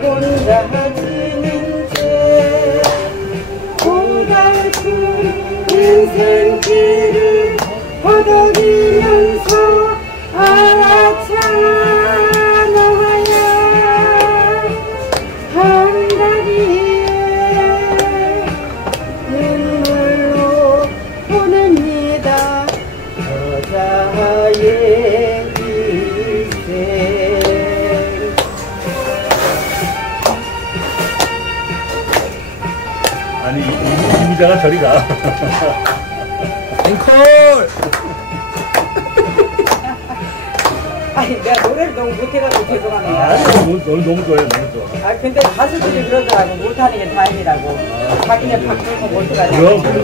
혼자 지는 채 고달픈 인생길을 허덕이면서 알아차나야 한다리에 눈물로 보냅니다. 여자의 일생. 아니 이미자가 저리 가. 앵콜! 아니 내가 노래를 너무 못해가지고 죄송합니다. 아니 너무 좋아요, 너무 좋아. 아 근데 가수들이 그러더라고. 못하는 게 다행이라고. 자기네 바꾸고 못해가지고. 그럼.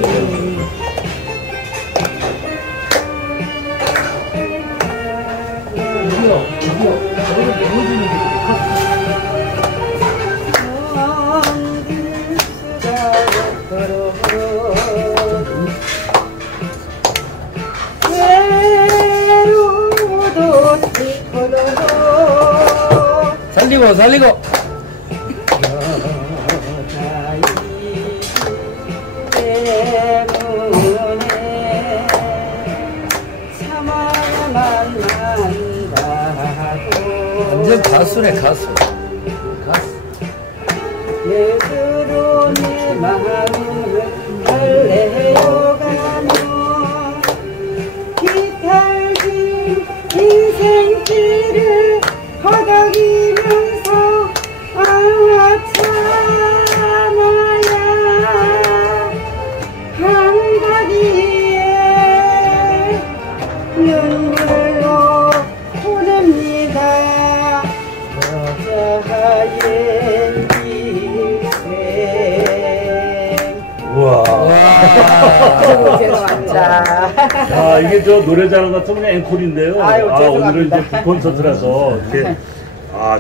살리고 살리고. 완전 가수네, 가수. 예수로 내 마음을 달래어가며 기탈진 인생길을 허덕이면서 아차나야 한가지에 눈물로 보냅니다. 여자의 일생. 우와. 죄송합니다. 아 이게 저 노래 잘하는 것 같으면 그냥 앵콜인데요. 아유, 오늘은 이제 죄송합니다. 콘서트라서 이렇게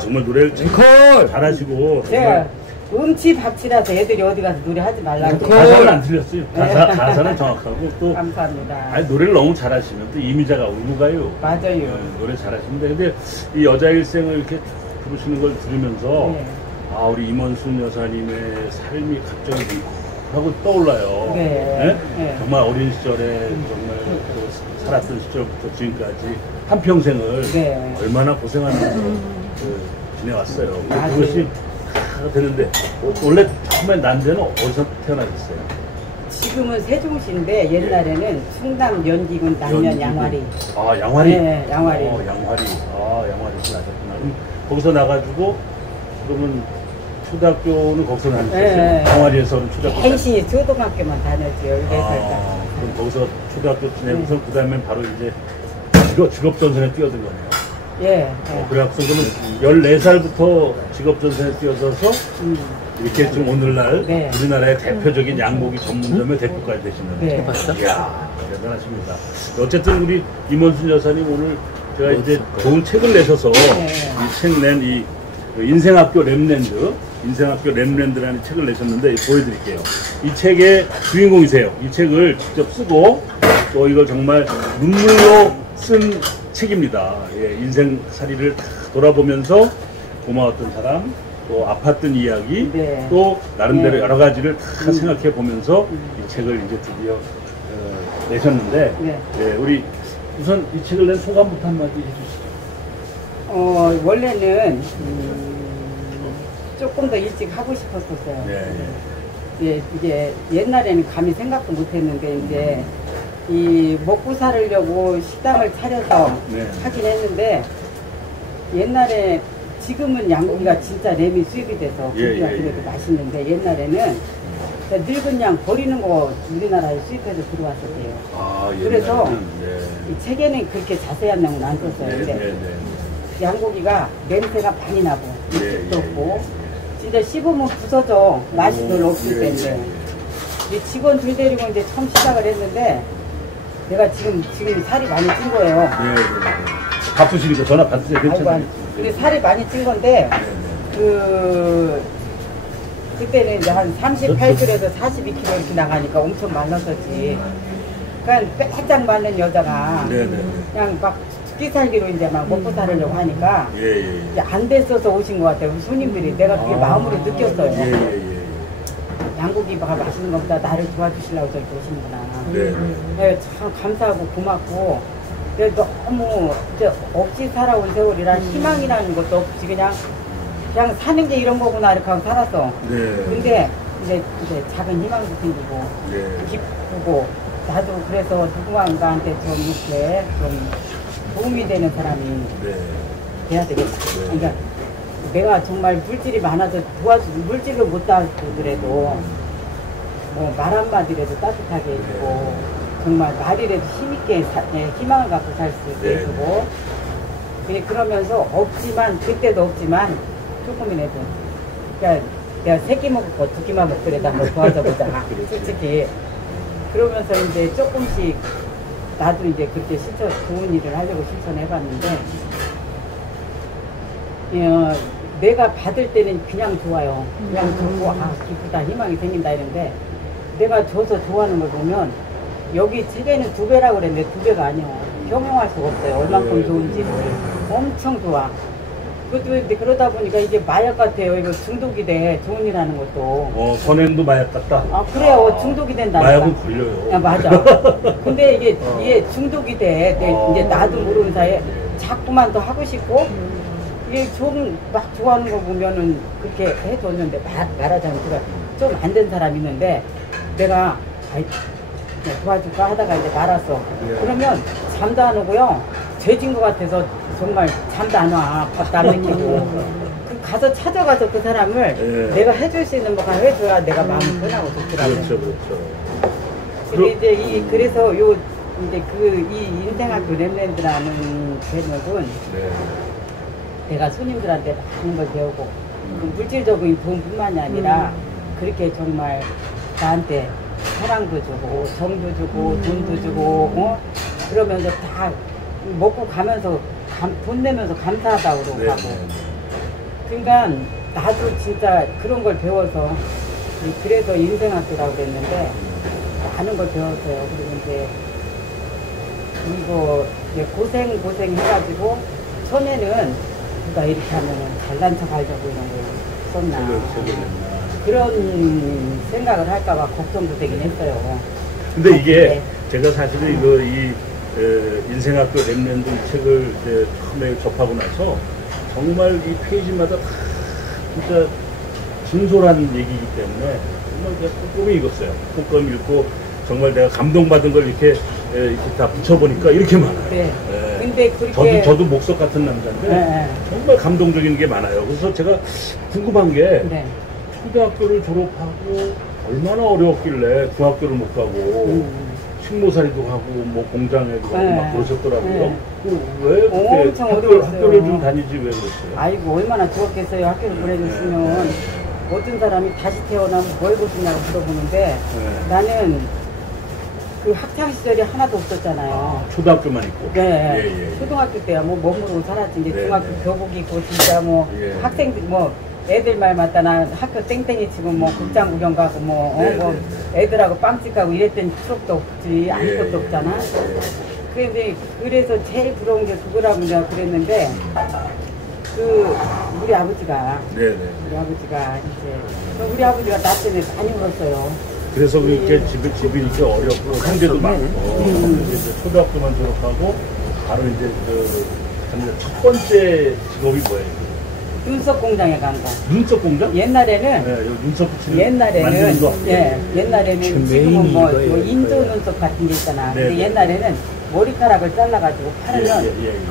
정말 노래를 앵콜! 잘하시고 제가 정말 음치박치라서 애들이 어디 가서 노래 하지 말라고. 가사는 안 틀렸어요. 가사는 정확하고 또 감사합니다. 아니 노래를 너무 잘하시면 또 이미자가 울고 가요. 맞아요. 노래 잘하시는데 근데 이 여자 일생을 이렇게 부르시는 걸 들으면서 네. 우리 임원순 여사님의 삶이 갑자기 하고 떠올라요. 네. 네? 정말 어린 시절에 정말 그 살았던 시절부터 지금까지 한 평생을 네. 얼마나 고생하면서 지내왔어요. 근데 맞아요. 그것이 다 되는데 원래 처음에 난 데는 어디서 태어나셨어요? 지금은 세종시인데 옛날에는 충남 연기군 남면 양화리. 양화리? 네, 양화리. 양화리. 양화리에서 나셨구나. 그럼 거기서 나가지고 그러면 초등학교는 거기서 다녔어요? 네. 양화리에서는 초등학교 행신이 초등학교만 다녔죠. 10살까지. 그럼 거기서 초등학교 지내면서 그 다음에 바로 이제 직업전선에 뛰어든 거네요. 예. 그래갖고 그러면 14살부터 직업전선에 뛰어들어서 이렇게 지금 오늘날 네. 우리나라의 대표적인 양고기 전문점의 대표까지 되시는 네. 봤어? 이야, 대단하십니다. 어쨌든 우리 임원순 여사님 오늘 제가 이제 좋은 책을 내셔서 네. 이 책 낸 이 인생학교 랩랜드라는 책을 내셨는데 보여드릴게요. 이 책의 주인공이세요. 이 책을 직접 쓰고 또 이걸 정말 눈물로 쓴 책입니다. 예, 인생살이를 다 돌아보면서 고마웠던 사람, 또 아팠던 이야기, 네. 또 나름대로 네. 여러 가지를 다 생각해 보면서 이 책을 이제 드디어 내셨는데, 네. 예, 우리 우선 이 책을 낸 소감부터 한마디 해주시죠. 원래는 조금 더 일찍 하고 싶었었어요. 네. 예, 이게 옛날에는 감히 생각도 못했는데 이제 이 먹고 살으려고 식당을 차려서 네. 하긴 했는데 옛날에 지금은 양고기가 진짜 램이 수입이 돼서 고기가 그래도 맛있는데 옛날에는 늙은 양 버리는 거 우리나라에 수입해서 들어왔었대요. 그래서 이 책에는 그렇게 자세한 내용은 안 썼어요. 근데 양고기가 냄새가 많이 나고 육즙도 없고 진짜 씹으면 부서져. 맛이 별로 없기 때문에 이 직원들 데리고 이제 처음 시작을 했는데 내가 지금 살이 많이 찐 거예요. 바쁘시니까 전화 받으세요. 괜찮아요. 근데 살이 많이 찐 건데 그때는 이제 한 38kg에서 42kg 이렇게 나가니까 엄청 말랐었지. 그러니까 빼짝 말른 여자가 그냥 막 죽기 살기로 이제 막 먹고 살으려고 하니까 이제 안 됐어서 오신 것 같아요. 손님들이 내가 그게 마음으로 느꼈어요. 양고기가 맛있는 것보다 나를 도와주시려고 저렇게 오시는구나. 네, 참 감사하고 고맙고 너무 이제 없이 살아온 세월이라 희망이라는 것도 없이 그냥 사는 게 이런 거구나 이렇게 하고 살았어. 근데 이제 작은 희망도 생기고 기쁘고 나도 그래서 누구한가한테 좀 이렇게 좀 도움이 되는 사람이 돼야 되겠다. 그러니까 내가 정말 물질이 많아서 물질을 못 따주더라도 뭐 말 한마디라도 따뜻하게 해주고 정말 말이라도 힘있게 희망을 갖고 살 수 있게 해주고 그러면서 없지만 그때도 없지만 조금이라도 그러니까 내가 3끼 먹고 2끼만 먹더라도 한번 도와줘 보자. 솔직히 그러면서 이제 조금씩 나도 이제 그렇게 좋은 일을 하려고 실천해봤는데 내가 받을 때는 그냥 좋아요. 그냥 좋고 기쁘다 희망이 생긴다 이런데 내가 줘서 좋아하는 걸 보면 여기 책에는 2배라고 그랬는데 2배가 아니에요. 형용할 수가 없어요. 얼만큼 좋은지 엄청 좋아. 그것도 그러다 보니까 이게 마약 같아요. 이거 중독이 돼. 좋은 일 하는 것도. 선행도 마약 같다. 그래요. 중독이 된다니까. 마약은 걸려요. 맞아. 근데 이게 중독이 돼. 이제 나도 모르는 사이에 자꾸만 더 하고 싶고 이게 좀 막 좋아하는 거 보면은 그렇게 해줬는데 말하자면 좀 안 된 사람이 있는데 내가 도와줄까 하다가 이제 말았어. 그러면 잠도 안 오고요. 죄진 것 같아서 정말 잠도 안 와. 밥도 안 먹히고. 가서 찾아가서 그 사람을 내가 해줄 수 있는 뭐가 해줘야 내가 마음이 편하고 좋더라고요. 그렇죠. 이제 그래서 이제 이 인생학교 랩랜드라는 제목은 내가 손님들한테 많은 걸 배우고 물질적인 돈뿐만이 아니라 그렇게 정말 나한테 사랑도 주고 정도 주고 돈도 주고 그러면서 다 먹고 가면서 돈 내면서 감사하다고 그러고 하고 그러니까 나도 진짜 그런 걸 배워서 그래서 인생학교라고 그랬는데 많은 걸 배웠어요. 그리고 이제 고생 해가지고 처음에는 누가 이렇게 하면은 잘난 척 하려고 이런 거 썼나 그런 생각을 할까봐 걱정도 되긴 했어요. 근데 이게 제가 사실은 이 인생학교 랩랜드 이 책을 이제 처음에 접하고 나서 정말 이 페이지마다 다 진짜 진솔한 얘기이기 때문에 정말 제가 꼼꼼히 읽었어요. 꼼꼼히 읽고 정말 내가 감동받은 걸 이렇게 다 붙여보니까 이렇게 많아요. 근데 그렇게 저도 목석 같은 남자인데 정말 감동적인 게 많아요. 그래서 제가 궁금한 게 초등학교를 졸업하고 얼마나 어려웠길래 중학교를 못 가고 식모살이도 하고 뭐 공장에도 가고 막 그러셨더라고요. 왜 그때 학교를 좀 다니지 왜 그랬어요? 아이고 얼마나 좋았겠어요. 학교를 보내줬으면 어떤 사람이 다시 태어나면 뭘 보시냐고 물어보는데 나는 그 학창 시절이 하나도 없었잖아요. 초등학교만 있고. 초등학교 때야 뭐 몸으로 살았지. 이제 중학교 교복 입고 진짜 뭐 학생들 뭐 애들 말 맞다 나 학교 땡땡이 치고 뭐 극장 구경 가고 뭐 애들하고 빵집 가고 이랬더니 추억도 없지 아무것도 없잖아. 근데 그래서 제일 부러운 게 그거라고 내가 그랬는데 우리 아버지가 우리 아버지가 나 때문에 많이 울었어요. 그래서 이렇게 집이 이렇게 어렵고 상대도 많고 초등학교만 졸업하고 바로 이제 첫 번째 직업이 뭐예요? 눈썹 공장에 간 거. 눈썹 공장? 옛날에는 눈썹 붙이는 옛날에는 지금은 뭐 인조 눈썹 같은 게 있잖아. 근데 옛날에는 머리카락을 잘라가지고 파르면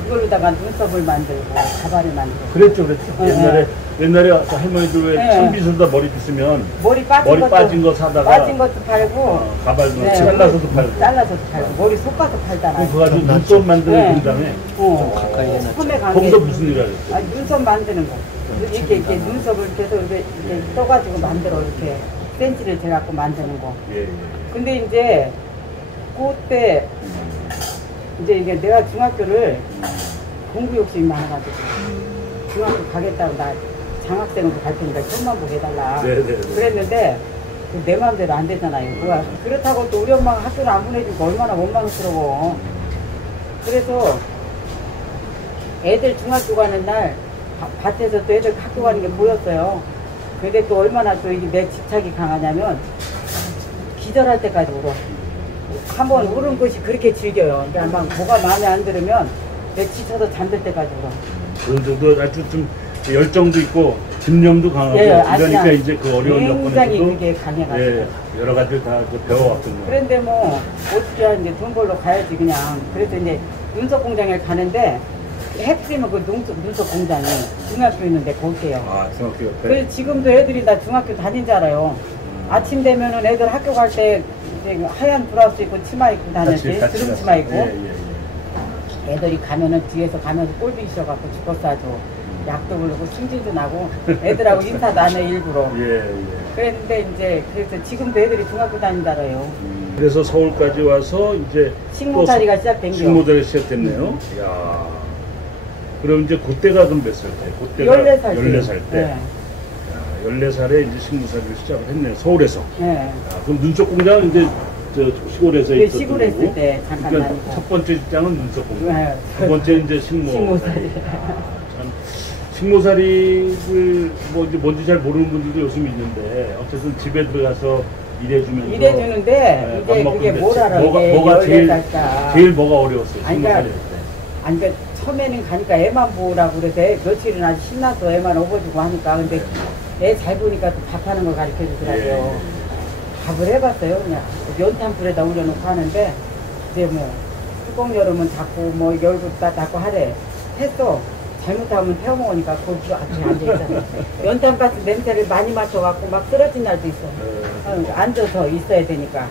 그걸로다가 눈썹을 만들고 가발을 만들고. 그랬죠. 옛날에 할머니들 왜 천빗으로다 머리 빗으면 머리 빠진 거 사다가 빠진 것도 팔고 가발도 잘라서도 팔고 머리 솎아서 팔잖아. 그거 가지고 눈썹 만드는 공장에 처음에 간 거기서 무슨 일을 하셨어요? 눈썹 만드는 거. 이렇게 눈썹을 계속 이렇게 떠가지고 만들어 이렇게 센치를 재갖고 만드는 거. 근데 이제 그때 이제 내가 중학교를 공부 욕심이 많아가지고 중학교 가겠다고 나 장학생으로 갈 테니까 천만 보게 해달라 그랬는데 내 마음대로 안 되잖아요. 그렇다고 또 우리 엄마가 학교를 안 보내주니까 얼마나 원망스러워. 그래서 애들 중학교 가는 날 밭에서 또 애들 학교 가는 게 보였어요. 근데 또 얼마나 또 이게 내 집착이 강하냐면 기절할 때까지 울어. 한번 울은 것이 그렇게 즐겨요. 그러니까 막 뭐가 마음에 안 들으면 내 지쳐서 잠들 때까지 울어. 그런 정도 아주 좀 열정도 있고 집념도 강하고 예, 그러니까 이제 그 어려운 굉장히 여건에서도 그게 강해가지고. 예, 여러 가지를 다 배워왔군요. 그런데 뭐 어떻게 하는데 돈 벌러 가야지 그냥. 그래서 이제 눈썹 공장에 가는데 해프리면 그 눈썹 공장이 중학교 있는데 거기에요. 아, 중학교 옆에. 그래서 지금도 애들이 다 중학교 다닌 줄 알아요. 아침 되면은 애들 학교 갈 때 이제 하얀 브라우스 입고 치마 입고 다녔지. 주름 치마 입고. 애들이 가면은 뒤에서 가면서 꼴보기 싫어갖고 죽었어 아주. 약도 부르고 승진도 나고 애들하고 인사도 안 해 일부러. 그랬는데 이제 그래서 지금도 애들이 중학교 다닌 줄 알아요. 그래서 서울까지 와서 이제 식모살이가 시작된 게. 식모살이가 시작됐네요. 이야. 그럼 이제 그때가 그럼 몇 살 때? 그때가 14살 때. 14살 때. 네. 14살에 이제 식모살이를 시작을 했네요. 서울에서. 네. 그럼 눈썹 공장은 이제 저 시골에서 그 있었던 시골에 있을 거고. 때 잠깐 그러니까 다니고. 첫 번째 직장은 눈썹 공장. 네. 두 번째 이제 식모살이. 식모살이. 참 식모살이를 뭐 이제 뭔지 잘 모르는 분들도 요즘 있는데 어쨌든 집에 들어가서 일해주면서 일해주는데 이제 밥 그게 먹고 뭘 알아. 뭐가 이게 제일 뭐가 어려웠어요? 아니, 그러니까 식모살이 할 때. 아니, 그러니까 처음에는 가니까 애만 보라고 그래서 며칠은 아주 신나서 애만 업어주고 하니까 근데 애 잘 보니까 또 밥하는 걸 가르쳐 주더라고요. 밥을 해봤어요. 그냥 연탄불에다 올려놓고 하는데 이제 뭐 뚜껑 열으면 닫고 뭐 열고다 닫고 하래. 했어. 잘못하면 태워 먹으니까 거기 앞에 앉아있잖아. 연탄가스 냄새를 많이 맡아갖고 막 쓰러진 날도 있어. 앉아서 있어야 되니까.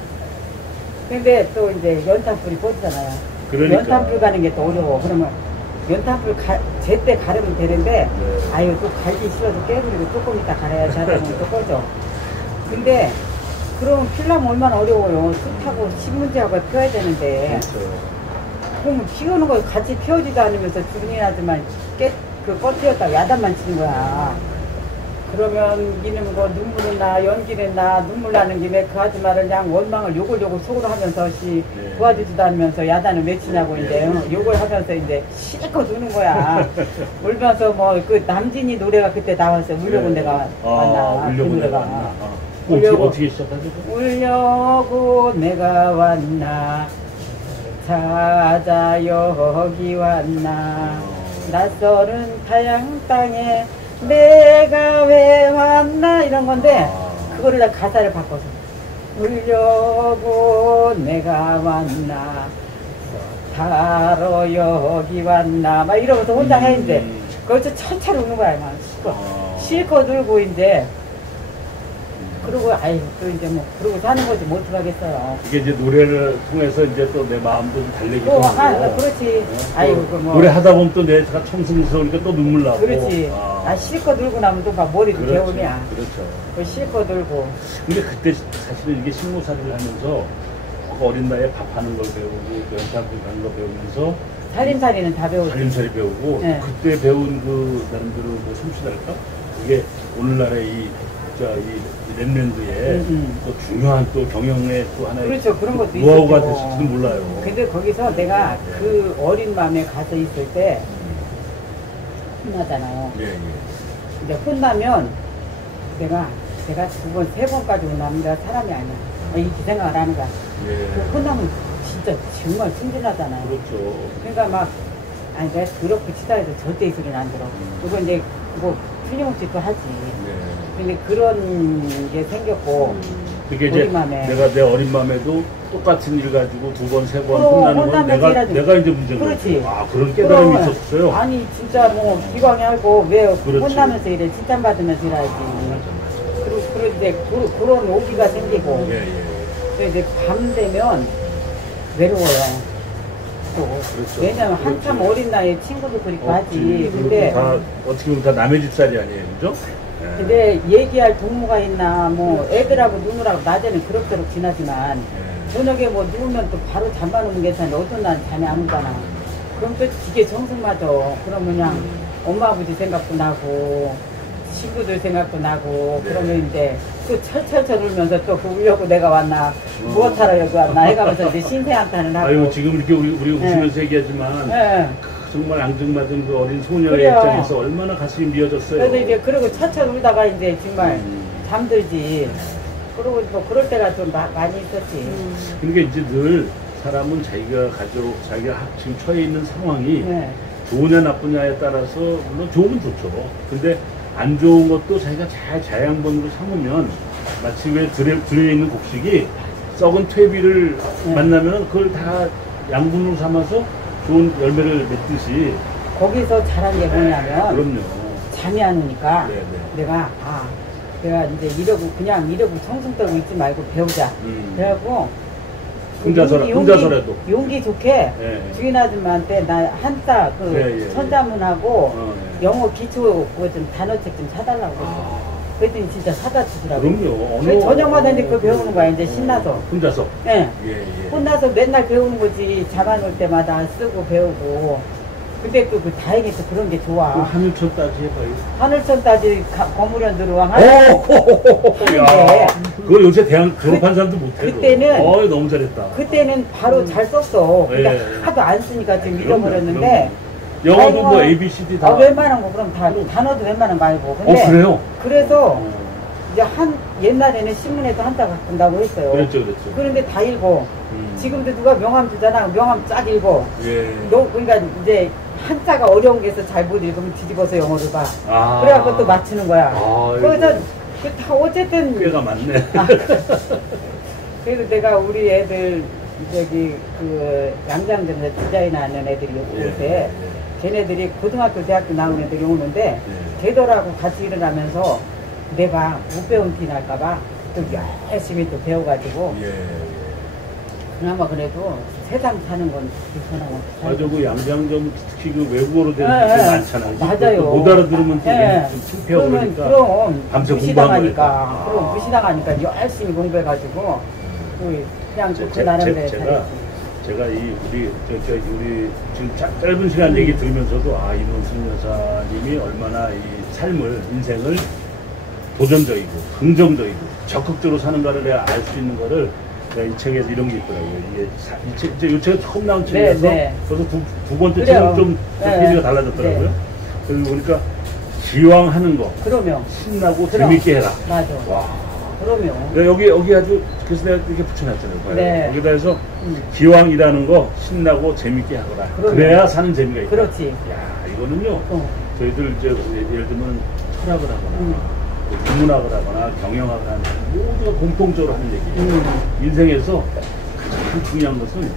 근데 또 이제 연탄불이 꺼지잖아요. 그러니까. 연탄불 가는 게 또 어려워. 그러면 연탄불 제때 가르면 되는데 아유 또 갈기 싫어서 깨버리고 조금 이따 갈아야지 하다 보면 또 꺼져. 근데 그럼 필라면 얼마나 어려워요. 숯하고 신문지하고 펴야 되는데 그러면 피우는 거 같이 피우지도 않으면서 주린하지만 그 꺼뜨렸다고 야단만 치는 거야. 그러면 이놈 거 눈물은 나 연기는 나 눈물 나는 김에 그 아줌마를 그냥 원망을 욕을 속으로 하면서 도와주지도 않으면서 야단을 왜 치냐고 이제 욕을 하면서 이제 실컷 우는 거야. 울면서 뭐 그 남진이 노래가 그때 나왔어요. 울려고 내가 왔나. 울려고 내가 왔나. 어떻게 시작하죠? 울려고 내가 왔나 찾아 여기 왔나 낯설은 타양 땅에 내가 왜 왔나 이런 건데 그거를 내가 가사를 바꿔서 울려고 내가 왔나 타러 여기 왔나 막 이러면서 혼자 했는데 거기서 철철 우는 거야 막 실컷 울고 이제 그러고 아이 또 이제 뭐 그러고 사는 거지 뭐 어떡하겠어요. 이게 이제 노래를 통해서 이제 또 내 마음도 좀 달래기도 하고. 그렇지. 아이고 뭐 노래 하다 보면 또 내가 청승스러우니까 또 눈물 나고. 그렇지. 실컷 울고 나면 또 막 머리도 개운이야. 그렇죠. 그 실컷 울고. 근데 그때 사실은 이게 식모살이를 하면서 어린 나이에 밥하는 걸 배우고 연탄불 가는 걸 배우면서 살림살이는 다 배우고. 살림살이 배우고 네. 그때 배운 그 나름대로 뭐 솜씨랄까? 그게 오늘날의 이 랩랜드의 또 중요한 또 경영의 또 하나의 그렇죠. 그런 것도 노하우가 있었고. 됐을지도 몰라요. 근데 거기서 내가 그 어린 마음에 가서 있을 때 혼나잖아요. 이제 혼나면 내가 두 번, 세 번까지 혼나면 내가 사람이 아니야. 이렇게 생각을 하는 거야. 그 혼나면 진짜 정말 승진하잖아요. 그렇죠. 그러니까 막 아니 내가 그렇게 치다 해도 절대 이 소리는 안 들어. 그거 이제 그거 틀림없이 또 하지. 근데 그런 게 생겼고 그게 이제 내가 내 어린 마음에도 똑같은 일 가지고 두 번, 세 번 혼나는 건 내가 이제 문제인 거지. 아, 그런 깨달음이 있었어요. 아니 진짜 뭐 기광이 알고 왜 혼나면서 이래 칭찬받으면서 일하지. 그리고 이제 그런 오기가 생기고 그래서 이제 밤 되면 외로워요. 그렇죠. 왜냐면 한참 어린 나이에 친구도 그렇고 하지. 근데 다 어떻게 보면 다 남의 집살이 아니에요, 그죠? 근데 얘기할 동무가 있나 뭐 애들하고 누누라고 낮에는 그럭저럭 지나지만 저녁에 뭐 누우면 또 바로 잠만 오면 괜찮은데 어떤 날은 잠이 안 오잖아. 그럼 또 기계 정승맞아. 그럼 그냥 엄마 아버지 생각도 나고 친구들 생각도 나고 그러면 이제 또 철철철 울면서 또 그 울려고 내가 왔나 무엇하러 여기 왔나 해가면서 이제 신세한탄을 하고. 아유 지금 이렇게 우리 웃으면서 얘기하지만 정말 앙증맞은 그 어린 소녀의 그래요. 입장에서 얼마나 가슴이 미어졌어요. 그래서 이제 그리고 차차 울다가 이제 정말 음. 잠들지. 그리고 뭐 그럴 때가 좀 많이 있었지. 그러니까 이제 늘 사람은 자기가 지금 처해 있는 상황이 네. 좋으냐 나쁘냐에 따라서 물론 좋으면 좋죠. 근데 안 좋은 것도 자기가 잘 자양분으로 삼으면 마치 왜 들에 있는 곡식이 썩은 퇴비를 네. 만나면 그걸 다 양분으로 삼아서 좋은 열매를 맺듯이. 거기서 잘한 게 뭐냐면 그럼요. 잠이 안 오니까 네네. 내가 이제 이러고 청승 떨고 있지 말고 배우자. 그래갖고 혼자서라도. 용기 좋게 예. 주인 아줌마한테 나 한자 그 예. 천자문하고 예. 영어 기초 그거 좀 단어책 좀 사달라고 그랬더니 진짜 사다 주더라고. 그럼요. 그래서 저녁마다 이제 그거 배우는 거야 이제 신나서. 혼자서. 예. 예. 혼나서 맨날 배우는 거지. 잠 안 올 때마다 쓰고 배우고. 근데 그 다행히 또 그런 게 그 좋아. 하늘천 따지 해봐요. 하늘천 따지 거무련 들어왕 야, 그거 요새 대학 졸업한 사람도 못해. 그때는 너무 잘했다. 그때는 바로 잘 썼어. 근데 예. 하도 안 쓰니까 좀 그럼요, 잃어버렸는데. 영어도 뭐 A, B, C, D 다. 웬만한 거 그럼 다 단어도 웬만한 거 알고. 근데 그래요? 그래서 이제 옛날에는 신문에도 한자가 간다고 했어요. 그랬죠. 그런데 다 읽어. 지금도 누가 명함 주잖아. 명함 쫙 읽어. 예. 그러니까 이제 한자가 어려운 게 있어 잘 못 읽으면 뒤집어서 영어를 봐. 아. 그래갖고 또 맞추는 거야. 아이고. 거기서 다 어쨌든 꽤가 많네. 그래서 내가 우리 애들 저기 그 양장점에서 디자인하는 애들이 요새 걔네들이 고등학교 대학교 나온 애들이 오는데 걔들하고 같이 일어나면서 내가 못 배운 티 날까봐 또 열심히 또 배워가지고 그나마 그래도 세상 사는 건 불편하고. 맞아, 그 양장점 특히 그 외국어로 된 예, 게 예. 많잖아요. 맞아요. 못 알아들으면 또 예. 좀 창피하고 그러니까. 그럼 밤새 무시당하니까. 공부한 그럼 무시당하니까 열심히 공부해가지고 그냥 그 나름대로 제가 우리 지금 짧은 시간 얘기 들으면서도 이문순 여사님이 얼마나 이 삶을 인생을 도전적이고 긍정적이고 적극적으로 사는가를 내가 알 수 있는 거를 내가 이 책에서 이런 게 있더라고요. 이게 이 책이 처음 나온 책이라서 벌써 두 번째 책은 좀 페이지가 달라졌더라고요. 그리고 보니까 기왕 하는 거 그러면 신나고 재밌게 해라. 맞아. 와. 그러면 여기 아주 그래서 내가 이렇게 붙여놨잖아요. 네. 여기다 해서 기왕 일하는 거 신나고 재밌게 하거라. 그래야 사는 재미가 있다. 그렇지. 야, 이거는요. 저희들 이제 예를 들면 철학을 하거나 인문학을 하거나 경영학을 하는 모두가 공통적으로 하는 얘기예요. 인생에서 가장 중요한 것은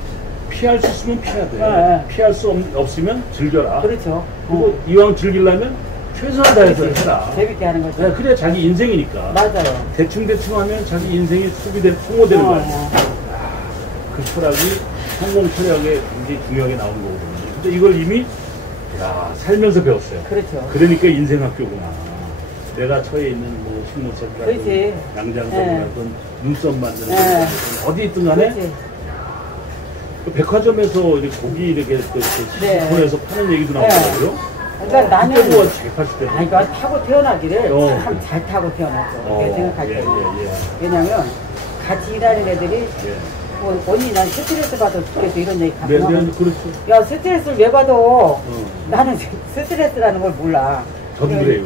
피할 수 있으면 피해야 돼. 피할 수 없으면 즐겨라. 그렇죠. 그리고 이왕 즐기려면 최선을 다해서 해라. 재밌게 하는 거죠. 네, 그래 자기 인생이니까. 맞아요. 대충 하면 자기 인생이 소모되는 거야. 그 철학이 성공 철학에 굉장히 중요하게 나오는 거거든요. 근데 이걸 이미 살면서 배웠어요. 그렇죠. 그러니까 인생 학교구나. 내가 처해 있는 뭐 식물섬이라든 양장섬이라든 눈썹 만드는 어디 있든 간에 그 백화점에서 이렇게 고기 이렇게 시폰에서 파는 얘기도 나오더라고요. 그러니까 나는 이거 타고 태어나기를 참 잘 타고 태어났어. 이렇게 생각할 때. 왜냐면 같이 일하는 애들이 언니 난 스트레스 받아 죽겠어 이런 얘기 가끔 하면 그렇죠. 야 스트레스를 왜 받아? 나는 스트레스라는 걸 몰라. 저도 그래요.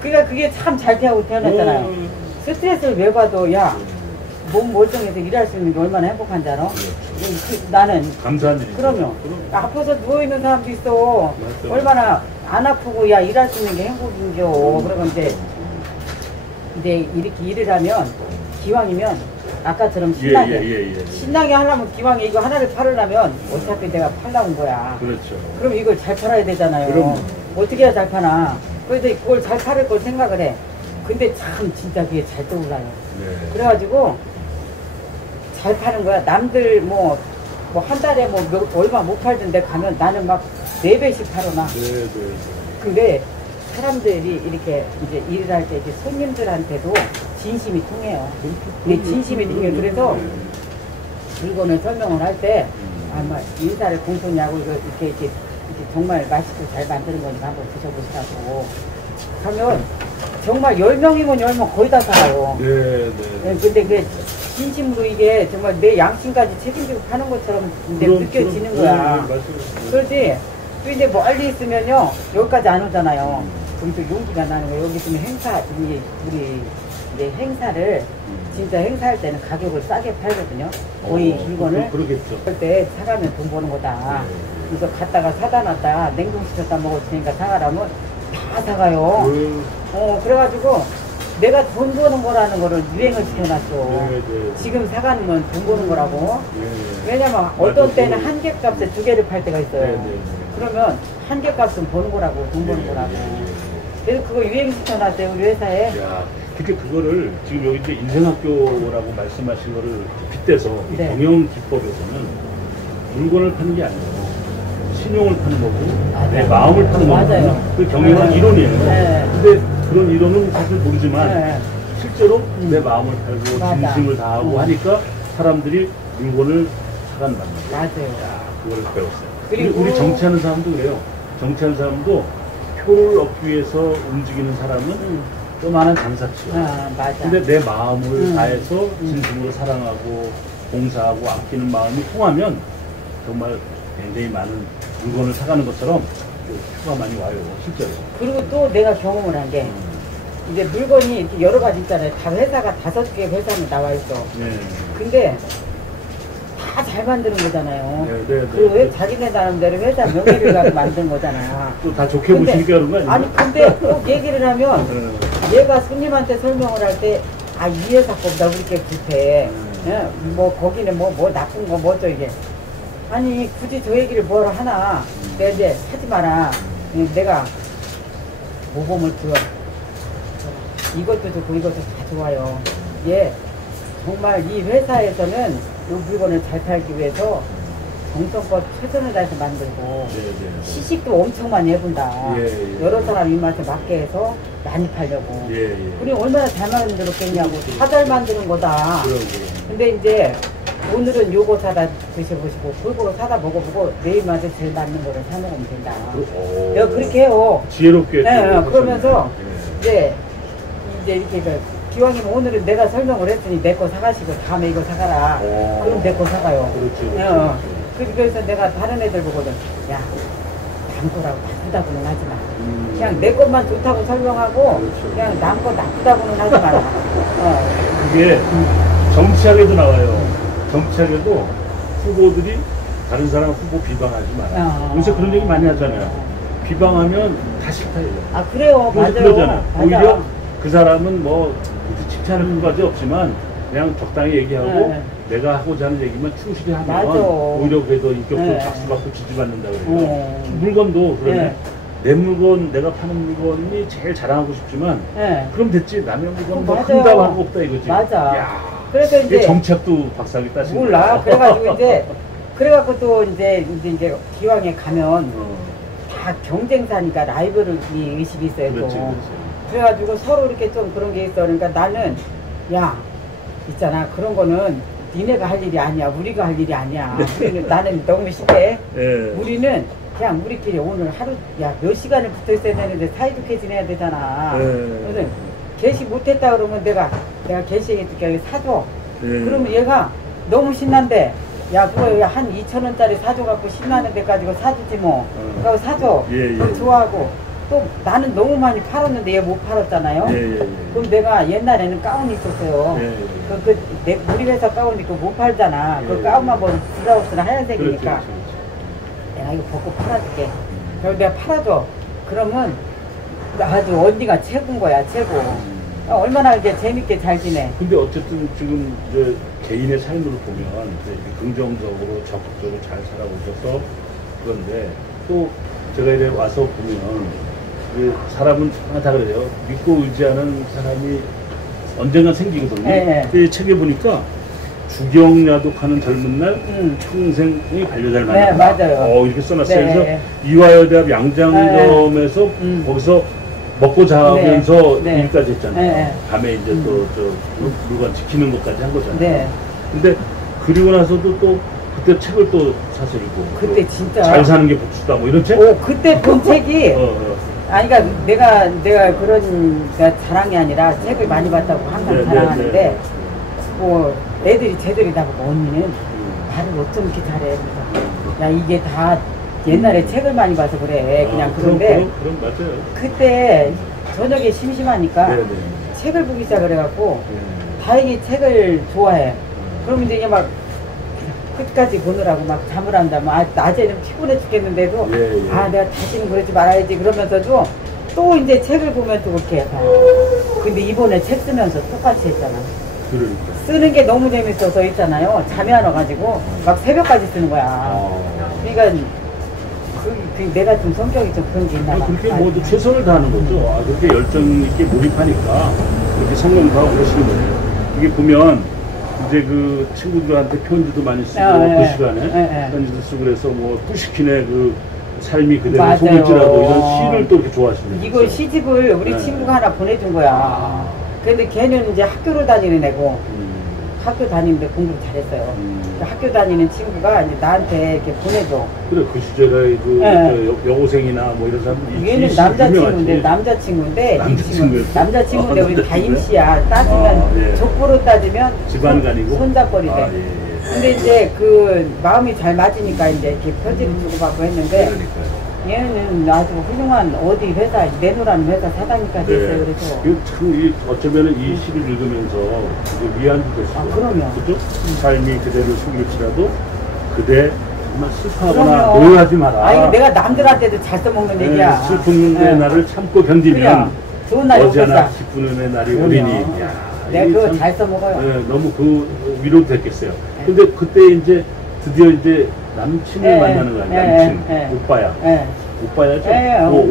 그러니까 그게 참 잘 태우고 태어났잖아요. 스트레스를 왜 받아? 야 몸 멀쩡해서 일할 수 있는 게 얼마나 행복한지 알아? 나는 감사한 일이죠. 그러면 아파서 누워있는 사람도 있어. 맞죠. 얼마나 안 아프고 일할 수 있는 게 행복인겨. 그러면 이제 이렇게 일을 하면 기왕이면 아까처럼 신나게 신나게 하려면 기왕에 이거 하나를 팔으려면 어차피 내가 팔라온 거야. 그렇죠. 그럼 이걸 잘 팔아야 되잖아요. 그럼. 어떻게 해야 잘 파나. 그래서 그걸 잘 팔을 걸 생각을 해. 근데 참 진짜 그게 잘 떠올라요. 그래가지고 잘 파는 거야. 남들 뭐 한 달에 얼마 못 팔던데 가면 나는 막 4배씩 팔아놔. 근데 사람들이 이렇게 이제 일을 할 때 손님들한테도 진심이 통해요. 근데 진심이 통해. 그래서 물건을 설명을 할 때 아마 인사를 공손히 하고 이렇게 정말 맛있고 잘 만드는 거니까 한번 드셔보시라고 하면 정말 10명이면 10명 거의 다 사요. 근데 그게 진심으로 이게 정말 내 양심까지 책임지고 파는 것처럼 이제 느껴지는 거야. 그렇지. 또 이제 멀리 있으면요, 여기까지 안 오잖아요. 그럼 또 용기가 나는 거예요. 여기 있으면 우리 이제 행사를, 진짜 행사할 때는 가격을 싸게 팔거든요. 거의 물건을. 그러겠죠. 그럴 때 사가면 돈 버는 거다. 그래서 갔다가 사다 놨다가 냉동시켰다 먹을 테니까 사가라면 다 사가요. 그래가지고 내가 돈 버는 거라는 거를 유행을 시켜놨어. 지금 사가는 건 돈 버는 거라고. 왜냐면 어떤 때는 한 개 값에 두 개를 팔 때가 있어요. 그러면 한 개 값은 버는 거라고, 돈 버는 거라고. 그래서 그거 유행 시켜놨어요, 우리 회사에. 야, 그거를 지금 여기 이제 인생학교라고 말씀하신 거를 빗대서 네. 경영 기법에서는 물건을 파는 게 아니고 신용을 파는 거고 맞아요. 내 마음을 파는 맞아요. 거거든요. 그 경영은 네. 이론이에요. 네. 근데 그런 이론은 사실 모르지만 네. 실제로 내 마음을 팔고 맞아. 진심을 다하고 하니까 사람들이 물건을 사간단 말이에요. 맞아요. 야, 그걸 배웠어요. 그리고 우리 정치하는 사람도 그래요. 정치하는 사람도 표를 얻기 위해서 움직이는 사람은 또 많은 장사치요. 맞아. 근데 내 마음을 다해서 진심으로 사랑하고 봉사하고 아끼는 마음이 통하면 정말 굉장히 많은 물건을 사가는 것처럼 표가 많이 와요, 실제로. 그리고 또 내가 경험을 한 게, 이제 물건이 이렇게 여러 가지 있잖아요. 다 회사가 5개 회사는 나와 있어. 네. 근데 다 잘 만드는 거잖아요. 네. 그리고 왜 자기네 나름대로 회사 명예를 갖고 만든 거잖아. 또 다 좋게 근데- 보시니까 그런 거 아니에요? 아니, 근데 꼭 얘기를 하면, 얘가 손님한테 설명을 할 때, 이 회사 거보다 우리 게 불패. 뭐, 거기는 뭐 나쁜 거, 뭐죠, 이게. 아니, 굳이 저 얘기를 뭐라 하나. 내가 이제 하지 마라. 내가 모범을 보여. 이것도 좋고 이것도 다 좋아요. 예, 정말 이 회사에서는 이 물건을 잘 팔기 위해서 정성껏 최선을 다해서 만들고 시식도 엄청 많이 해본다. 여러 사람 입맛에 맞게 해서 많이 팔려고. 우리 얼마나 잘 만들었겠냐고. 다 잘 만드는 거다. 근데 이제 오늘은 요거 사다 드셔보시고 골고루 사다 먹어보고 내 입맛에 제일 맞는 거를 사 먹으면 된다. 내가 그렇게 해요. 지혜롭게. 네, 그러면서 이제 이렇게 기왕이면 오늘은 내가 설명을 했으니 내 거 사가시고 다음에 이거 사가라. 그럼 내 거 사가요. 그렇지. 그래서 내가 다른 애들 보거든. 야, 남 거라고 나쁘다고는 하지 마. 그냥 내 것만 좋다고 설명하고 그냥 남 거 나쁘다고는 하지 마라. 그게 정치학에도 나와요. 정치학에도 후보들이 다른 사람 후보 비방하지 마라. 요새 그런 얘기 많이 하잖아요. 비방하면 다 싫다 이거. 그래요. 맞아요. 그러잖아요. 맞아. 오히려 그 사람은 뭐 칭찬하는 것까지 없지만 그냥 적당히 얘기하고 내가 하고자 하는 얘기만 충실히 하면 맞아. 오히려 그래도 인격도 박수받고 지지받는다 그래요. 물건도 그러네. 내 물건, 내가 파는 물건이 제일 자랑하고 싶지만 그럼 됐지. 남의 물건 뭐 한다고 하고 없다 이거지. 맞아. 야, 그래서 이제 정책도 박사학위 따신 몰라. 그래가지고 그래갖고 또 이제 기왕에 가면 다 경쟁사니까 라이벌이 의식이 있어요. 그렇지. 그래가지고 서로 이렇게 좀 그런 게 있어. 그러니까 나는 야 있잖아 그런 거는 니네가 할 일이 아니야. 우리가 할 일이 아니야. 나는 너무 쉽게 우리는 그냥 우리끼리 오늘 하루 몇 시간을 붙어 있어야 되는데 사이좋게 지내야 되잖아. 그래서 개시 못했다 그러면 내가 개시해줄게 사줘. 그러면 얘가 너무 신난데 야 그거 한 2,000원짜리 사줘갖고 신나는 데까지 사주지 뭐. 그거 사줘. 그거 좋아하고 또 나는 너무 많이 팔았는데 얘 못 팔았잖아요. 그럼 내가 옛날에는 가운이 있었어요. 우리 회사 가운 입고 못 팔잖아. 그 가운만 보면 브라우스는 하얀색이니까 내가 이거 벗고 팔아줄게. 그래서 내가 팔아줘. 그러면 아주 언니가 최고인 거야, 최고. 얼마나 이제 재밌게 잘 지내. 근데 어쨌든 지금 이제 개인의 삶으로 보면 이제 긍정적으로 적극적으로 잘 살아오셔서 그런데 또 제가 이제 와서 보면 사람은 다 그래요. 믿고 의지하는 사람이 언젠가 생기거든요. 이 책에 보니까 주경야독하는 젊은 날 평생의 반려자를 만나. 맞아요. 이렇게 써놨어요. 그래서 이화여대학 양장점에서 거기서 먹고 자면서 일까지 했잖아요. 밤에 이제 또 물건 지키는 것까지 한 거잖아요. 근데 그리고 나서도 또 그때 책을 또 사서 읽고. 그때 진짜 잘 사는 게 복수다 뭐 이런 책? 그때 본 책이 그러니까 내가 그런 자랑이 아니라 책을 많이 봤다고 항상 자랑하는데 애들이 쟤들이 나보고 언니는 말을 어쩜 이렇게 잘해. 그래서 야 이게 다 옛날에 책을 많이 봐서 그래. 그냥 그런데 그럼 맞아요. 그때 저녁에 심심하니까 네네. 책을 보기 시작을 해갖고 네. 다행히 책을 좋아해. 그러면 이제 막 끝까지 보느라고 막 잠을 안다. 낮에는 피곤해 죽겠는데도 예, 예. 아 내가 다시는 그러지 말아야지 그러면서도 또 이제 책을 보면 또 그렇게 봐. 근데 이번에 책 쓰면서 똑같이 했잖아. 그러니까. 쓰는 게 너무 재밌어서 있잖아요. 잠이 안 와가지고 막 새벽까지 쓰는 거야. 그러니까 내가 좀 성격이 좀 그런 게 있나 봐. 그렇게 모두 최선을 다하는 거죠. 그렇게 열정 있게 몰입하니까 그렇게 성공도 하고 그러시는 거예요. 이게 보면 이제 그 친구들한테 편지도 많이 쓰고 그 시간에 편지도 쓰고 그래서 뭐 푸시킨의 그 삶이 그대로 속일지라도 이런 시를 또 이렇게 좋아하십니다. 이거 시집을 우리 친구가 하나 보내준 거야. 근데 걔는 이제 학교를 다니는 애고 학교 다니는데 공부를 잘했어요. 학교 다니는 친구가 이제 나한테 이렇게 보내줘. 그래 그 시절에 그 여고생이나 뭐 이런 사람들 얘는 남자친구인데 남자친구인데 우리 다 임시야. 따지면 족보로 따지면 집안간이고 손잡거리 돼. 근데 이제 그 마음이 잘 맞으니까 이제 이렇게 편지를 주고받고 했는데 얘는 아주 훌륭한 어디 회사 내노라는 회사 사장님까지 했어요. 그래서 참 어쩌면 이 시를 읽으면서 위안도 됐어요. 그럼요. 그죠? 삶이 그대를 속일지라도 그대 정말 슬퍼하거나 노여하지 마라. 이거 내가 남들한테도 잘 써먹는 얘기야. 슬픔의 날을 참고 견디면 좋은 날이 어제나 기쁨의 날이 오리니. 내가 그거 잘 써먹어요. 너무 그 위로도 됐겠어요. 근데 그때 이제 드디어 이제 남친을 만나는 거 아니에요? 남친. 오빠야. 오빠야죠?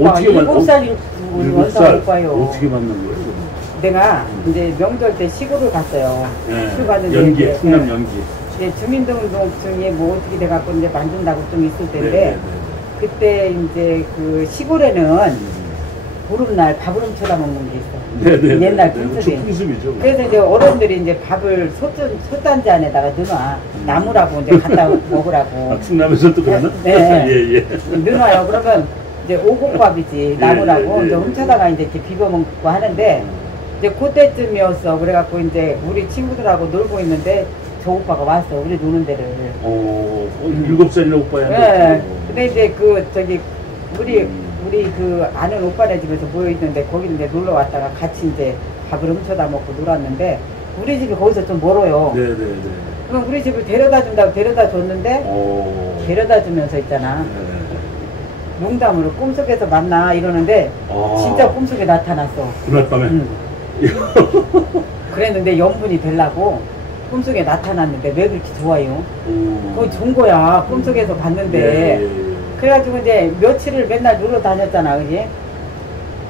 어떻게 만났어요? 7살 오빠요. 어떻게 만난 거예요? 내가 이제 명절 때 시골을 갔어요. 시골 갔는데 연기, 충남 연기. 주민등록증이 뭐 어떻게 돼갖고 이제 만든다고 좀 있을 텐데 그때 이제 그 시골에는 보름날 밥으로 쳐다먹는 게 있어. 옛날 풍습이. 그래서 이제 어른들이 이제 밥을 솥단지 안에다가 넣어놔. 나무라고 이제 갖다 먹으라고. 충남에서 또 그러나? 네. 넣어놔요. 그러면 이제 오곡밥이지. 나무라고. 이제 훔쳐다가 이제 이렇게 비벼 먹고 하는데 이제 그때쯤이었어. 그래갖고 이제 우리 친구들하고 놀고 있는데 저 오빠가 왔어. 우리 노는 데를. 7살이나 오빠야. 네. 근데 이제 우리 그 아는 오빠네 집에서 모여있는데 거기 이제 놀러 왔다가 같이 이제 밥을 훔쳐다 먹고 놀았는데 우리 집이 거기서 좀 멀어요. 그럼 우리 집을 데려다 준다고 데려다 줬는데 데려다 주면서 있잖아. 농담으로 꿈속에서 만나 이러는데 진짜 꿈속에 나타났어. 그날 밤에? 그랬는데 연분이 되려고 꿈속에 나타났는데 왜 그렇게 좋아요? 그거 좋은 거야. 꿈속에서 봤는데. 그래가지고 이제 며칠을 맨날 놀러 다녔잖아, 그지?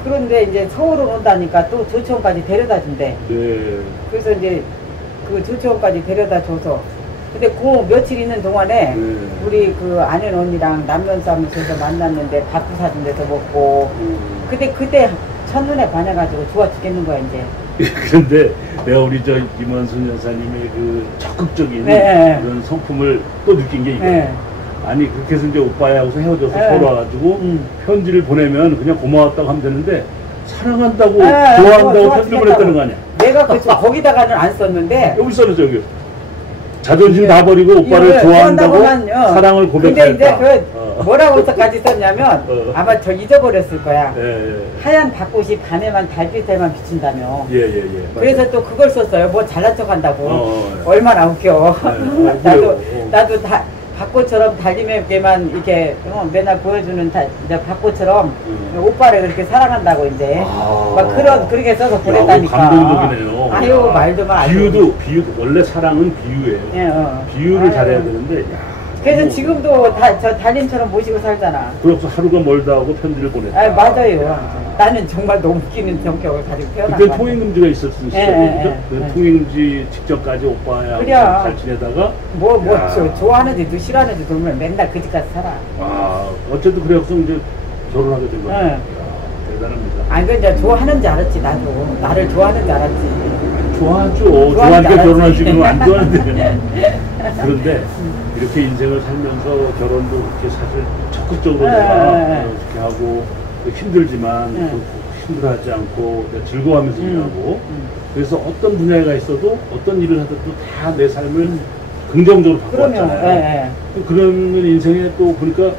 그런데 이제 서울을 온다니까 또 조치원까지 데려다 준대. 그래서 이제 그 조치원까지 데려다 줘서. 근데 그 며칠 있는 동안에 우리 그 아는 언니랑 남면사무소에서 만났는데 밥도 사준 데서 먹고. 근데 그때 첫눈에 반해가지고 좋아 죽겠는 거야, 이제. 그런데 내가 우리 저 임원순 여사님의 그 적극적인 그런 성품을 또 느낀 게 이거예요. 아니 그렇게 해서 이제 오빠하고서 헤어져서 서로 와가지고 편지를 보내면 그냥 고마웠다고 하면 되는데 사랑한다고 좋아한다고 편지를 보냈다는 거 아니야? 내가 거기다가는 안 썼는데 여기 써놨죠 여기. 자존심 다 버리고 오빠를 좋아한다고 사랑을 고백했다. 근데 이제 뭐라고서까지 썼냐면 아마 저 잊어버렸을 거야. 하얀 닭꽃이 밤에만 달빛에만 비춘다며. 그래서 또 그걸 썼어요. 뭐 잘난 척한다고. 얼마나 웃겨. 나도 닭꽃처럼 달림에게만 이렇게 맨날 보여주는 닭꽃처럼 오빠를 그렇게 사랑한다고 이제 막 그렇게 써서 보냈다니까. 감동적이네요. 아유 말도 마. 비유도 원래 사랑은 비유예요. 비유를 잘해야 되는데. 그래서 지금도 저 달님처럼 모시고 살잖아. 그래서 하루가 멀다 하고 편지를 보냈다. 맞아요. 나는 정말 너무 웃기는 성격을 가지고 태어난 그때 통행금지가 있었던 시절이죠. 통행금지 직전까지 오빠야 잘 지내다가 좋아하는지도 싫어하는지도 모르면 맨날 그 집 가서 살아. 어쨌든 그래서 이제 결혼하게 된 거야. 대단합니다. 아니 근데 좋아하는지 알았지. 나도 나를 좋아하는지 알았지. 좋아하죠. 좋아하니까 결혼하지 그럼 안 좋아하는데. 그런데 이렇게 인생을 살면서 결혼도 그렇게 사실 적극적으로 내가 이렇게 하고 힘들지만 힘들어하지 않고 즐거워하면서 일하고 그래서 어떤 분야가 있어도 어떤 일을 하더라도 다 내 삶을 긍정적으로 그러면, 바꿔왔잖아요. 그러면 인생에 또 보니까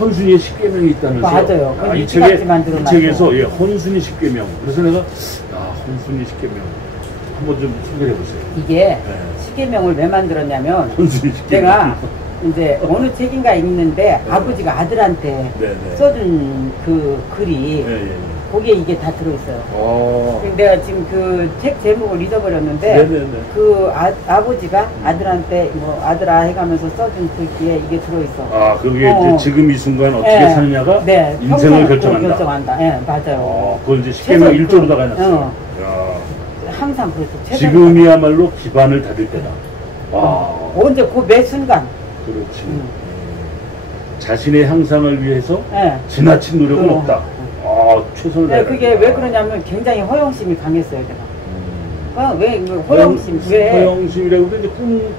헌순이의 10계명이 있다면서요. 맞아요. 아, 이 만들어놨고. 책에서 예, 헌순이 10계명. 그래서 내가 헌순이 10계명 한번 좀 소개해 보세요. 이게 네. 10계명을 왜 만들었냐면 헌순이 10계명. 내가 이제 어느 책인가 읽는데 아버지가 아들한테 네네. 써준 그 글이 예, 예. 거기에 이게 다 들어있어요. 어. 내가 지금 그 책 제목을 잊어버렸는데 네네네. 그 아버지가 아들한테 뭐 아들아 해가면서 써준 글귀에 이게 들어있어. 아, 그게 이제 지금 이 순간 어떻게 네. 사느냐가 네, 인생을 평생을 결정한다. 결정한다. 예, 맞아요. 그걸 이제 10계명 1조로다가 해놨어요. 항상 그래서 지금이야말로 기반을 다질 때다. 언제 그 매 순간. 그렇지. 자신의 향상을 위해서 네. 지나친 노력은 없다. 최선을 다해. 그게 왜 그러냐면 굉장히 허영심이 강했어요, 제가. 왜 허영심? 왜? 허영심이라고 해도 이제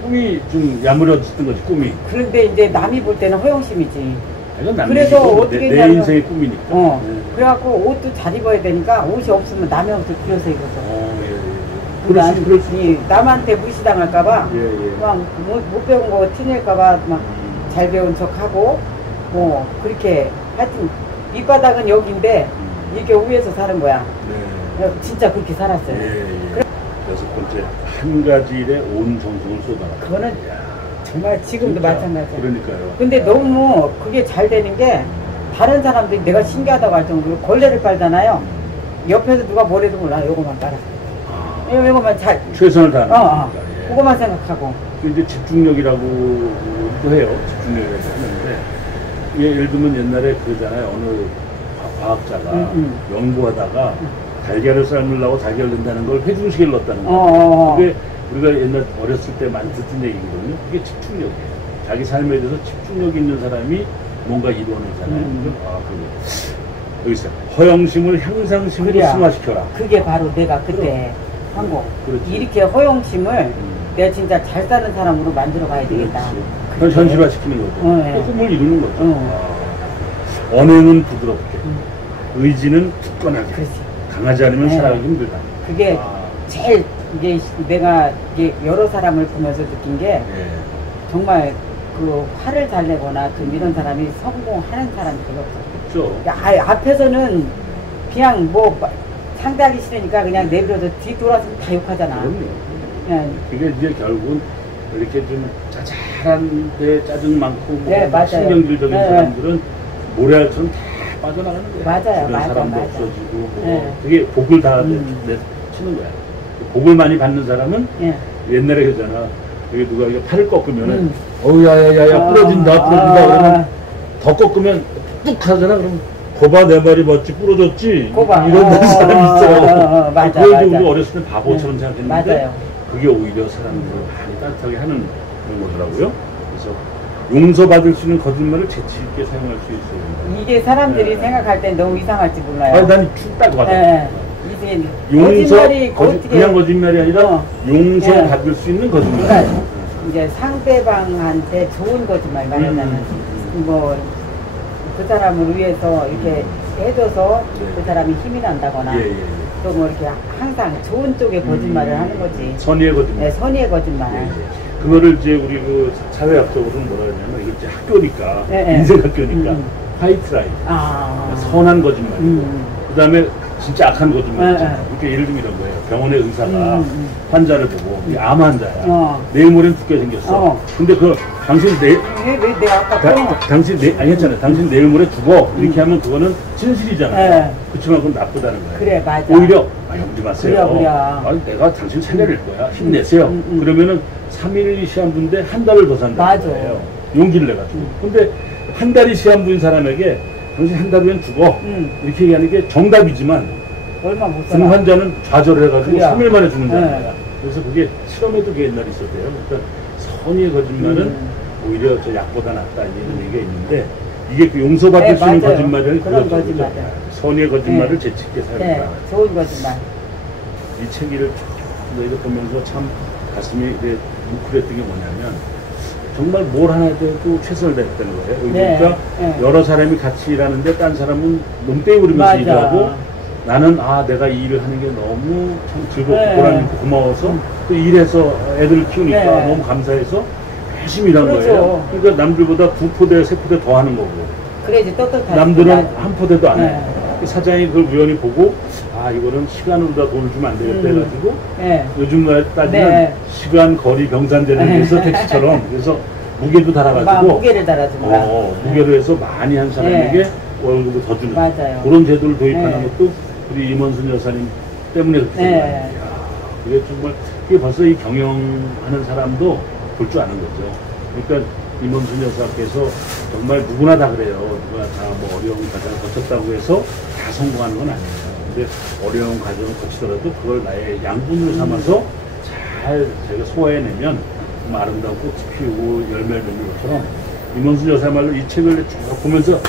꿈이 좀 야무려졌던 거지, 꿈이. 그런데 이제 남이 볼 때는 허영심이지. 그래서 어떻게 내 했냐면, 인생의 꿈이니까. 네. 그래갖고 옷도 잘 입어야 되니까 옷이 없으면 남의 옷을 빌려서 입어서. 그럴 수 남한테 무시당할까봐 예. 막 못 배운 거 티낼까봐 막 잘 배운 척하고 뭐 그렇게 하여튼 밑바닥은 여기인데 이렇게 위에서 사는 거야. 네. 진짜 그렇게 살았어요. 여섯 번째, 한 가지 일에 온 정성을 쏟아라. 그거는 정말 지금도 진짜, 마찬가지야. 그러니까요. 근데 너무 그게 잘 되는 게 다른 사람들이 내가 신기하다고 할 정도로 걸레를 빨잖아요. 옆에서 누가 뭐래도 몰라. 요거만 빨아. 요거만 잘. 최선을 다하는 거니까. 그거만 생각하고. 이제 집중력이라고도 해요. 집중력이라고 하는데, 예를 들면 옛날에 그러잖아요. 어느 과학자가 연구하다가 달걀을 삶으려고 달걀을 넣는다는 걸 회중식에 넣었다는 거예요. 그게 우리가 옛날 어렸을 때 많이 듣던 얘기거든요. 그게 집중력이에요. 자기 삶에 대해서 집중력 있는 사람이 뭔가 이루어내잖아요. 여기 있어요. 허영심을 향상심으로 승화시켜라. 그게 바로 내가 그때 한 거. 그렇지. 이렇게 허영심을 내가 진짜 잘 사는 사람으로 만들어 가야 되겠다. 그건 현실화시키는 거죠. 꿈을 이루는 거죠. 언행은 부드럽게, 의지는 굳건하게. 그렇지. 강하지 않으면 살아가기 힘들다. 그게 제일 이게 내가 이게 여러 사람을 보면서 느낀 게 정말 그 화를 잘 내거나 좀 이런 사람이 성공하는 사람이 별로 없어. 그렇죠. 앞에서는 그냥 뭐 상대하기 싫으니까 그냥 내버려서 뒤 돌아서면 다 욕하잖아. 그럼요. 그게 이제 결국은 이렇게 좀 짜잘한데 짜증 많고 뭐 신경질적인 사람들은 모래알처럼 다 빠져나가는 거야. 맞아요. 주변 사람도 없어지고 그게 복을 다 치는 거야. 복을 많이 받는 사람은 옛날에 그러잖아. 여기 누가 이게 팔을 꺾으면은 야야야야 부러진다 그러면 더 꺾으면 뚝 하잖아. 그럼 거봐 내 말이 멋지 부러졌지 이런 사람이 있어요. 맞아. 그걸 우리 어렸을 때 바보처럼 생각했는데 맞아요. 그게 오히려 사람들을 많이 따뜻하게 하는 그런 거더라고요. 그래서 용서받을 수 있는 거짓말을 재치 있게 사용할 수 있어요. 이게 사람들이 생각할 땐 너무 이상할지 몰라요. 난 딱 맞아. 거짓말이 그냥 거짓말이 아니라 용서받을 수 있는 거짓말. 그러니까 이제 상대방한테 좋은 거짓말 말하자면 뭐 그 사람을 위해서 이렇게 해줘서 그 사람이 힘이 난다거나 또 뭐 이렇게 항상 좋은 쪽의 거짓말을 하는 거지. 선의의 거짓말. 네, 선의의 거짓말. 그거를 이제 우리 그 사회학적으로는 뭐라 그러냐면 이게 이제 학교니까 인생 학교니까 화이트 라인. 선한 거짓말. 그 다음에 진짜 악한 거짓말. 그러니까 예를 들면 이런 거예요. 병원의 의사가 환자를 보고 암 환자야. 내일 모레는 죽게 생겼어. 근데 그 당신 당신 했잖아요. 당신 내일 모레 죽어. 이렇게 하면 그거는 진실이잖아요. 그렇지만 그건 나쁘다는 거예요. 그래, 맞아. 오히려 염지 마세요. 그래. 내가 당신 살려낼 거야. 힘내세요. 그러면은 3일 시한부인데 한 달을 더 산다는 거예요. 용기를 내가지고. 근데 한 달이 시한부인 사람에게 당신 한 달 후엔 죽어. 이렇게 얘기하는 게 정답이지만 얼마 못 살아. 그 환자는 좌절해가지고 3일 만에 죽는다는 거야. 그래서 그게 실험에도 그게 옛날에 있었대요. 그러니까 선의의 거짓말은 오히려 저 약보다 낫다 이런 얘기가 있는데 이게 그 용서받을 수 있는 거짓말은 그런 거짓말. 선의의 거짓말을 재치 있게 사용한다. 좋은 거짓말. 이 책을 이거 보면서 참 가슴이 뭉클했던 게 뭐냐면 정말 뭘 하나 해도 최선을 다했다는 거예요. 그러니까 여러 사람이 같이 일하는데 딴 사람은 농땡이 부리면서 일하고 나는 내가 이 일을 하는 게 너무 참 즐겁고 네. 보람 있고 고마워서 또 일해서 애들을 키우니까 네. 너무 감사해서 열심히 일한 그렇죠. 거예요. 그러니까 남들보다 2포대, 3포대 더 하는 거고. 그래야지 떳떳하지. 남들은 한 포대도 안 해. 네. 사장이 그걸 우연히 보고 이거는 시간으로 다 돈을 주면 안 되겠다 해가지고 네. 요즘 말 따지면 네. 시간, 거리, 병산되는 데서 택시처럼 그래서 무게도 달아가지고 무게를 달아준 거야. 무게로 해서 많이 한 사람에게 월급을 더 주는 맞아요. 그런 제도를 도입하는 네. 것도 우리 임원순 여사님 때문에 그렇게 된 네. 거예요. 그게 정말 그게 벌써 이 경영하는 사람도 볼 줄 아는 거죠. 그러니까 임원순 여사께서 정말 누구나 다 그래요. 누구나 다 뭐 어려운 과정을 거쳤다고 해서 다 성공하는 건 아니에요. 근데 어려운 과정을 거치더라도 그걸 나의 양분을 삼아서 잘 제가 소화해내면 정말 아름다운 꽃이 피우고 열매를 맺는 것처럼 임원순 여사말로 이 책을 쭉 보면서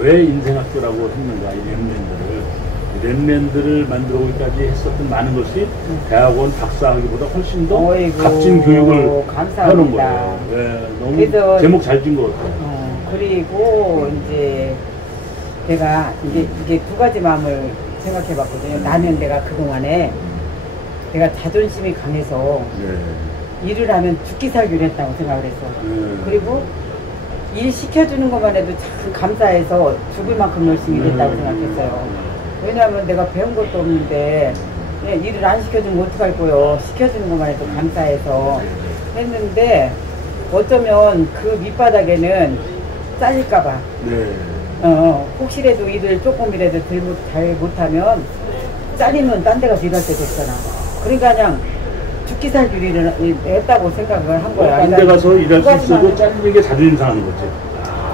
왜 인생학교라고 했는가, 이 랩랜드를 만들어 오기까지 했었던 많은 것이 대학원 박사학위보다 훨씬 더 값진 교육을 하는 거예요. 네, 너무 제목 잘 지은 것 같아요. 그리고 이제 내가 이게 두 가지 마음을 생각해 봤거든요. 나는 내가 그동안에 내가 자존심이 강해서 일을 하면 죽기 살기를 했다고 생각을 했어. 그리고 일 시켜주는 것만 해도 참 감사해서 죽을 만큼 열심히 일했다고 생각했어요. 왜냐하면 내가 배운 것도 없는데 그냥 일을 안 시켜주면 어떡할 거요. 시켜주는 것만 해도 감사해서 했는데 어쩌면 그 밑바닥에는 잘릴까봐 혹시라도 일을 조금이라도 잘 못하면 잘리면 딴 데 가서 일할 때도 있잖아. 그러니까 그냥 죽기 살기를 했다고 생각을 한 거야. 딴 데 가서 일할 수 있어도 잘리는 게 자존심 상하는 거지.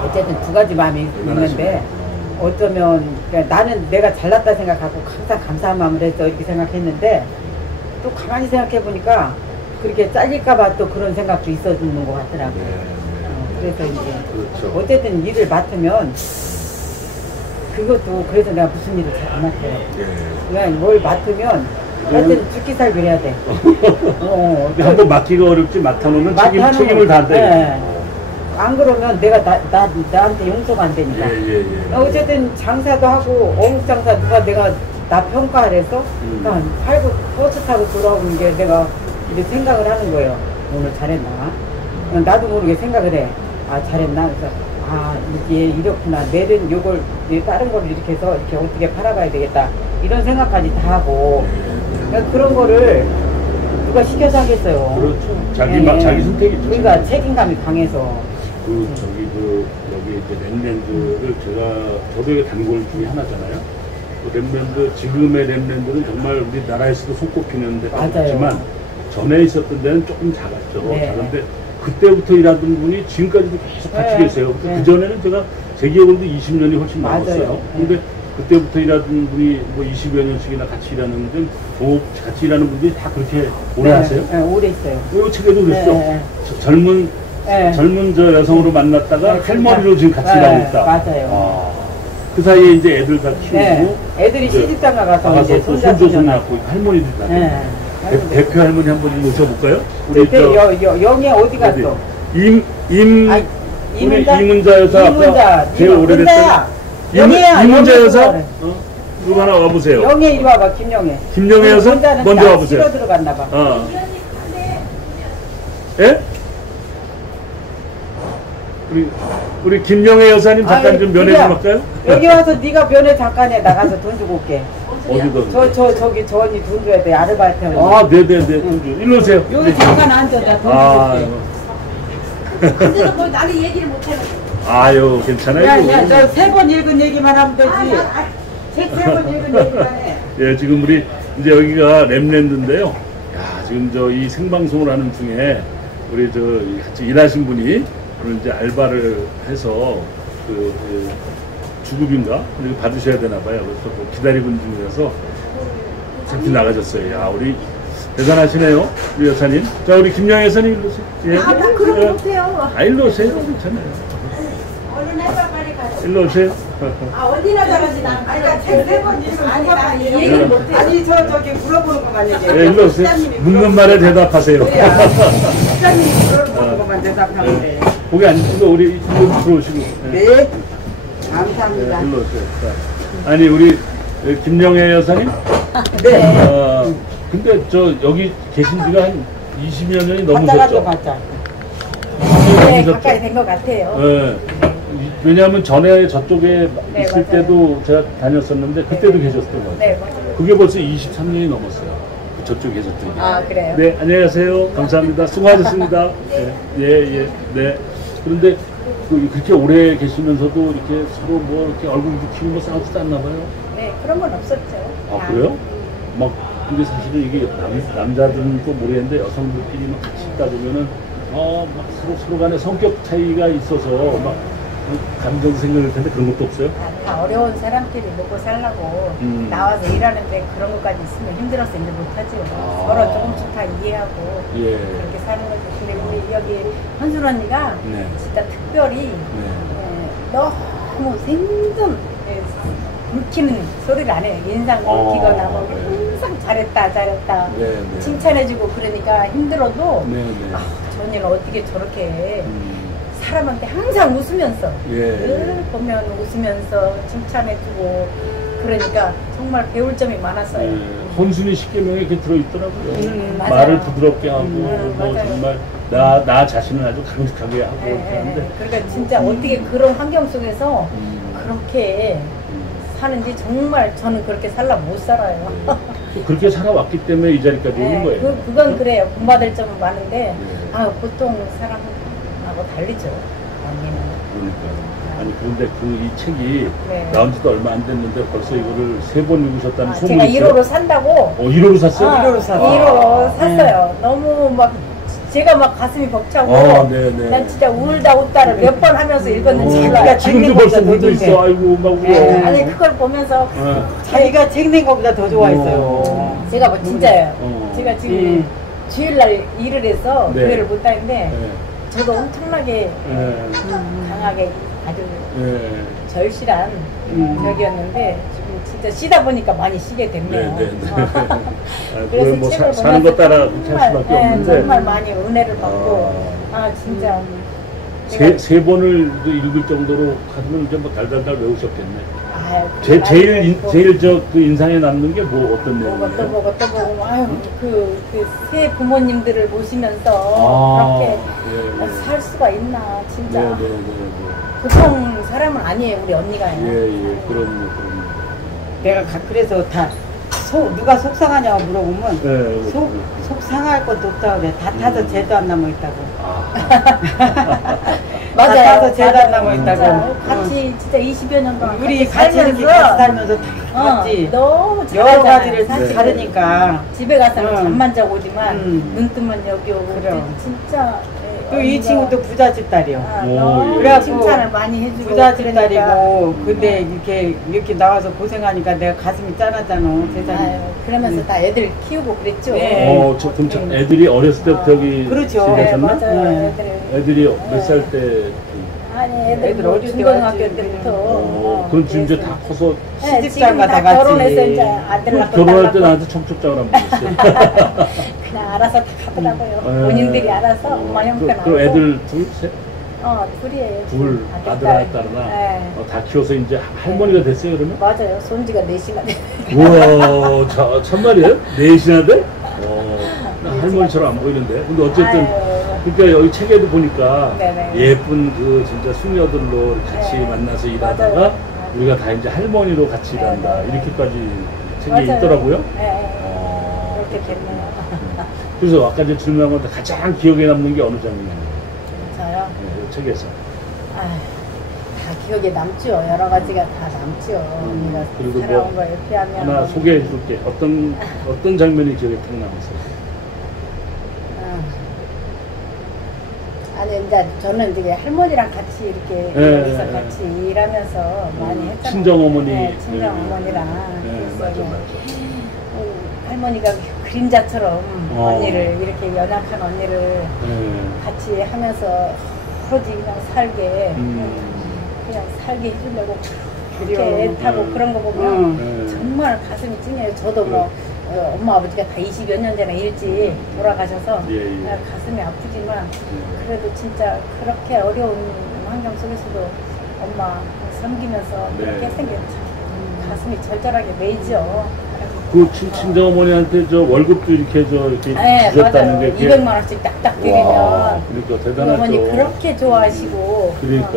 어쨌든 두 가지 마음이 있는데 어쩌면 그러니까 나는 내가 잘났다 생각하고 항상 감사한 마음을 해서 이렇게 생각했는데 또 가만히 생각해 보니까 그렇게 잘릴까봐 또 그런 생각도 있어지는 것 같더라고요. 그래서 이제 그렇죠. 어쨌든 일을 맡으면 그것도 그래서 내가 무슨 일을 잘 안 맡아요. 그냥 뭘 맡으면 하여튼 죽기 살기를 해야 돼. 한번 맡기가 어렵지 맡아놓으면 책임을 다 한다. 안 그러면 내가 나한테 용서가 안 되니까. 어쨌든 장사도 하고 어묵 장사 누가 나 평가를 해서 난 팔고 버스 타고 돌아오는 게 내가 이제 생각을 하는 거예요. 오늘 잘했나? 나도 모르게 생각을 해. 잘했나? 그래서 이게 이렇구나. 내일은 요걸 다른 걸 이렇게 해서 이렇게 어떻게 팔아가야 되겠다. 이런 생각까지 다 하고 그러니까 그런 거를 누가 시켜서 하겠어요. 그렇죠. 자기 선택이죠. 그러니까 책임감이 강해서. 여기 이제 랩랜드를 저도 이게 단골 중에 하나잖아요. 랩랜드, 지금의 랩랜드는 정말 우리나라에서도 손꼽히는 데가 있지만 전에 있었던 데는 조금 작았죠. 작은데 그때부터 일하던 분이 지금까지도 계속 같이 계세요. 그전에는 제 기억으로도 20년이 훨씬 넘었어요. 근데 그때부터 일하던 분이 뭐 20여 년씩이나 같이 일하는 분, 같이 일하는 분들이 다 그렇게 오래 하세요? 네, 오래 있어요. 이 책에도 그랬죠. 젊은 저 여성으로 만났다가 할머니로 지금 같이 일하고 있다. 맞아요. 그 사이에 이제 애들 다 키우고. 애들이 시집장 가서 이제 손주 낳고 할머니도 낳고. 대표 할머니 한번 모셔볼까요? 영애 어디 갔어? 이문자 여사 아까 제일 오래됐던 이문자 여사 누구 하나 와보세요. 영애 이리 와봐. 김영애 여사 먼저 와보세요. 쉬러 들어갔나 봐. 예? 우리 김영애 여사님 잠깐 좀 면회 좀 할까요? 여기 와서 네가 면회 잠깐 해. 나가서 돈 주고 올게. 어디든. 저기 저 언니 돈 줘야 돼. 아르바이트 하는. 네네네. 돈 줘. 일로 오세요. 여기 잠깐 앉아. 나 돈 줄게. 근데도 뭐 나는 얘기를 못해. 아유, 괜찮아요. 야, 저 3번 읽은 얘기만 하면 되지. 책 3번 읽은 얘기만 해. 예, 지금 우리 이제 여기가 랩랜드인데요. 야, 지금 이 생방송을 하는 중에 우리 같이 일하신 분이 오늘 이제 알바를 해서 주급인가? 이거 받으셔야 되나 봐요. 그래서 기다리고 있는 중이라서 잠시 나가셨어요. 야, 우리 대단하시네요. 우리 여사님. 자, 우리 김영애 여사님 일로 오세요. 예. 난 그런 거 못해요. 일로 오세요. 괜찮아요. 얼른 해봐, 빨리 가자. 일로 오세요. 어디나 잘하지, 난. 아니, 책 3번 읽으면 아니, 얘기를 못해. 아니, 저기 물어보는 것만 얘기해. 네, 일로 오세요. 묻는 말에 대답하세요. 시장님이 물어보는 것만 대답하면 돼. 거기 앉으시고 우리 이쪽으로 들어오시고. 네. 감사합니다. 일로 오세요. 아니, 우리 김영애 여사님? 네. 근데 저 여기 계신 지가 한 20여 년이 갔다 넘으셨죠? 갔다. 네, 가까이 된 것 같아요. 네. 왜냐하면 전에 저쪽에 네, 있을 맞아요. 때도 제가 다녔었는데 그때도 계셨던 것 같아요. 네, 맞아요. 그게 벌써 23년이 넘었어요. 저쪽에 계셨던 게. 아, 그래요? 네, 안녕하세요. 감사합니다. 수고하셨습니다. 예. 네. 그런데 그렇게 오래 계시면서도 이렇게 서로 뭐 이렇게 얼굴 붉히고 뭐 싸우지도 않나 봐요. 네, 그런 건 없었죠. 아, 그래요? 막, 근데 사실은 이게 남자들은 또 모르겠는데 여성들끼리 막 같이 있다 보면은, 막 서로 간에 성격 차이가 있어서 막 감정 생길 텐데 그런 것도 없어요? 다 어려운 사람끼리 먹고 살라고 나와서 일하는데 그런 것까지 있으면 힘들어서 일 못하죠. 서로 조금씩 다 이해하고 예. 그렇게 사는 거죠. 근데 우리 여기 현순 언니가 네. 진짜 특별히 네. 너무 생전 굵히는 소리를 안 해요. 인상 굵히거나 뭐 항상 잘했다 네. 칭찬해주고 그러니까 힘들어도 네. 저 언니는 어떻게 저렇게 해. 사람한테 항상 웃으면서 예. 늘 보면 웃으면서 칭찬해주고 그러니까 정말 배울 점이 많았어요. 예. 혼순이 10개명에 이렇게 들어있더라고요. 맞아요. 말을 부드럽게 하고, 뭐 맞아요. 정말 나 자신을 아주 강직하게 하고 이렇게 하는데. 그러니까 진짜 어떻게 그런 환경 속에서 그렇게 사는지 정말 저는 그렇게 살라 못 살아요. 또 그렇게 살아왔기 때문에 이 자리까지 오는 거예요. 그건 그래요. 본받을 점은 많은데 네. 보통 사람하고 달리죠. 언니는. 그러니까. 아니 그런데 이 책이 네. 나온 지도 얼마 안 됐는데 벌써 이거를 3번 읽으셨다는 소문이 제가 있어요. 1호로 산다고 1호로 샀어요? 1호로 샀어요. 1호로 샀어요. 너무 막 제가 막 가슴이 벅차고 네네. 난 진짜 울다 웃다를 몇 번 하면서 읽었는지 자기가 몰라요. 지금도 벌써 더 울고 있어. 아이고 막 울어. 네. 아니 그걸 보면서 자기가 책 낸 것보다 더 좋아했어요. 제가 뭐 진짜요. 어. 제가 지금 주일날 일을 해서 네. 교회를 못 다니는데 네. 저도 엄청나게 강하게 아주 네. 절실한 적이었는데 지금 진짜 쉬다 보니까 많이 쉬게 됐네요. 그래서 뭐 책을 사는 것 따라 그렇게 정말, 할 수밖에 없는데 정말 많이 은혜를 받고 진짜 세 번을 읽을 정도로 하면 이제 뭐 달달달 외우셨겠네. 그건 아니고 제일 그 인상에 남는 게 뭐 어떤 내용이에요? 또 보고 새 부모님들을 모시면서 그렇게 살 수가 있나 진짜 보통 사람은 아니에요 우리 언니가요. 그럼요. 내가 그래서 다 누가 속상하냐고 물어보면 네, 속 상할 것도 없다고 그래. 다 타서 죄도 안 남아있다고. 맞아요. 다 타서 죄도 안 남아있다고. 같이 진짜 20여 년 동안 우리 같이 이렇게 같이 살면서 다 같이 너무 여러 잘하잖아요. 가지를 사실. 다르니까. 집에 가서는 응. 잠만 자고 오지만 눈 뜨면 여기 오고 그래. 진짜 또 이 친구도 부잣집 딸이요. 너무 그래갖고 칭찬을 많이 해주고 부잣집 딸이고 그러니까. 근데 이렇게 나와서 고생하니까 내가 가슴이 짠하잖아 세상에. 그러면서 다 애들 키우고 그랬죠. 네. 그럼 애들이 어렸을 때부터 여기 그렇죠. 지내셨나? 맞아요. 네. 애들이 몇 살 때? 아니 애들 애들 뭐 어릴 때 중고등학교 왔지. 때부터 그럼 지금 이제 다 커서 시집장가 지금 다 같이. 결혼해서 이제 아들 낳고 결혼할 딸 때 낳고 나한테 청첩장을 안 보냈어요. 그냥 알아서 다 하더라고요. 본인들이 알아서 엄마 형편 그럼 애들 둘, 셋? 둘이에요. 둘 아들 하나 딸 하나 다 키워서 이제 할머니가 됐어요 그러면? 맞아요. 손지가 4시나 돼. 우와 참말이에요? 4시나 돼? 나 할머니처럼 안 보이는데 근데 어쨌든 그러니까 여기 책에도 보니까 네네. 예쁜 그 진짜 숙녀들로 같이 네. 만나서 일하다가 맞아요. 우리가 다 이제 할머니로 같이 일한다 네. 이렇게까지 책에 맞아요. 있더라고요. 그렇게 됐네요. 그래서 아까 이제 질문한 건데 가장 기억에 남는 게 어느 장면이에요? 저요? 이 책에서. 다 기억에 남죠. 여러 가지가 다 남죠. 언니가 그리고 살아온 뭐 거 이렇게 하면 하나 소개해 줄게. 어떤 장면이 기억에 탁 남았어요? 아니 이제 저는 이제 할머니랑 같이 이렇게 여기서 같이 일하면서 많이 했잖아요. 친정 어머니. 네, 친정 어머니랑. 맞아. 할머니가 그림자처럼 언니를 이렇게 연약한 언니를 같이 하면서 오로지 그냥 살게 그냥 살게 해주려고 그렇게 애타고 그런 거 보면 정말 가슴이 찡해요. 저도 뭐 엄마 아버지가 다 20여 년 전에 일찍 돌아가셔서 가슴이 아프지만 그래도 진짜 그렇게 어려운 환경 속에서도 엄마 섬기면서 그렇게 생겼죠. 가슴이 절절하게 메이죠. 그 친정어머니한테 저 월급도 이렇게 이렇게 네, 주셨다는 맞아요. 게 200만 원씩 딱딱 드리면 와, 그러니까 우리 대단하죠. 어머니 그렇게 좋아하시고 그러니까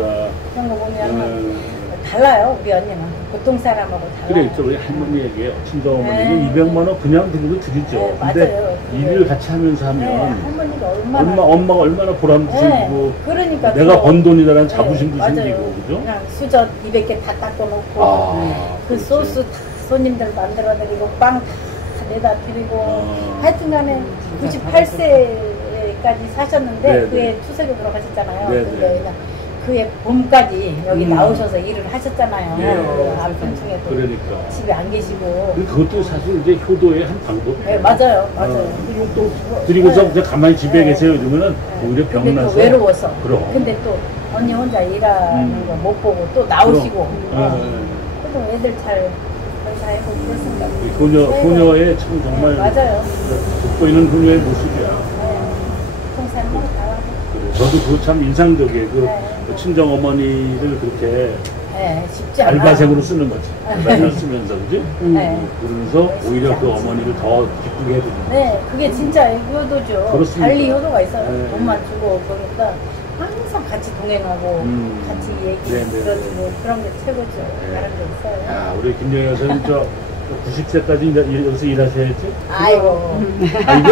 그런 거 보면 음, 달라요. 우리 언니는 보통 사람하고 달라요. 그래 있죠. 우리 할머니에게 친정어머니는 네. 200만 원 그냥 드리고 드리죠. 네, 근데 맞아요. 일을 같이 하면서 하면 네, 할머니가 얼마나 엄마가 얼마나 보람도 네, 생기고 그러니까 내가 또- 번 돈이라는 네, 자부심도 맞아요. 생기고 그죠? 그냥 수저 200개 다 닦아놓고 아, 그 그렇지. 소스 다 손님들 만들어드리고 빵 다 내다 드리고 하여튼간에 98세까지 사셨는데 네, 그해 네. 추석에 돌아가셨잖아요. 네, 근데 네. 그냥 그해 봄까지 여기 나오셔서 일을 하셨잖아요. 예. 그 아픈 중에도 그러니까 집에 안 계시고. 그것도 사실 이제 효도의 한 방법이에요. 네, 맞아요, 맞아요. 용돈 드리고서 네. 이제 가만히 집에 네. 계세요 이러면은 오히려 병 근데 나서 또 외로워서. 그럼. 근데 또 언니 혼자 일하는 거 못 보고 또 나오시고. 그래도 애들 잘 회사해고 그렇습니다. 소녀의 참 정말 네, 맞아요. 돋보이는 소녀의 모습이야. 네. 통살만 다 하고. 그래. 저도 그거 참 인상적이에요. 그 네. 친정 어머니를 그렇게 네, 쉽지 않아. 알바생으로 쓰는 거지. 알바생으로 쓰면서 그지? 네. 그러면서 쉽지 오히려 그 않지. 어머니를 더 기쁘게 해주는. 네, 그게 진짜 효도죠. 그렇습니다. 달리 효도가 있어요. 네. 돈만 주고 그러니까 항상 같이 동행하고 같이 얘기 네, 네, 들어주고 네. 그런 게 최고죠. 네. 다른 게 있어요. 야, 우리 김영희 여사님 저 90세까지 여기서 일하셔야지. 아이고. 아이고?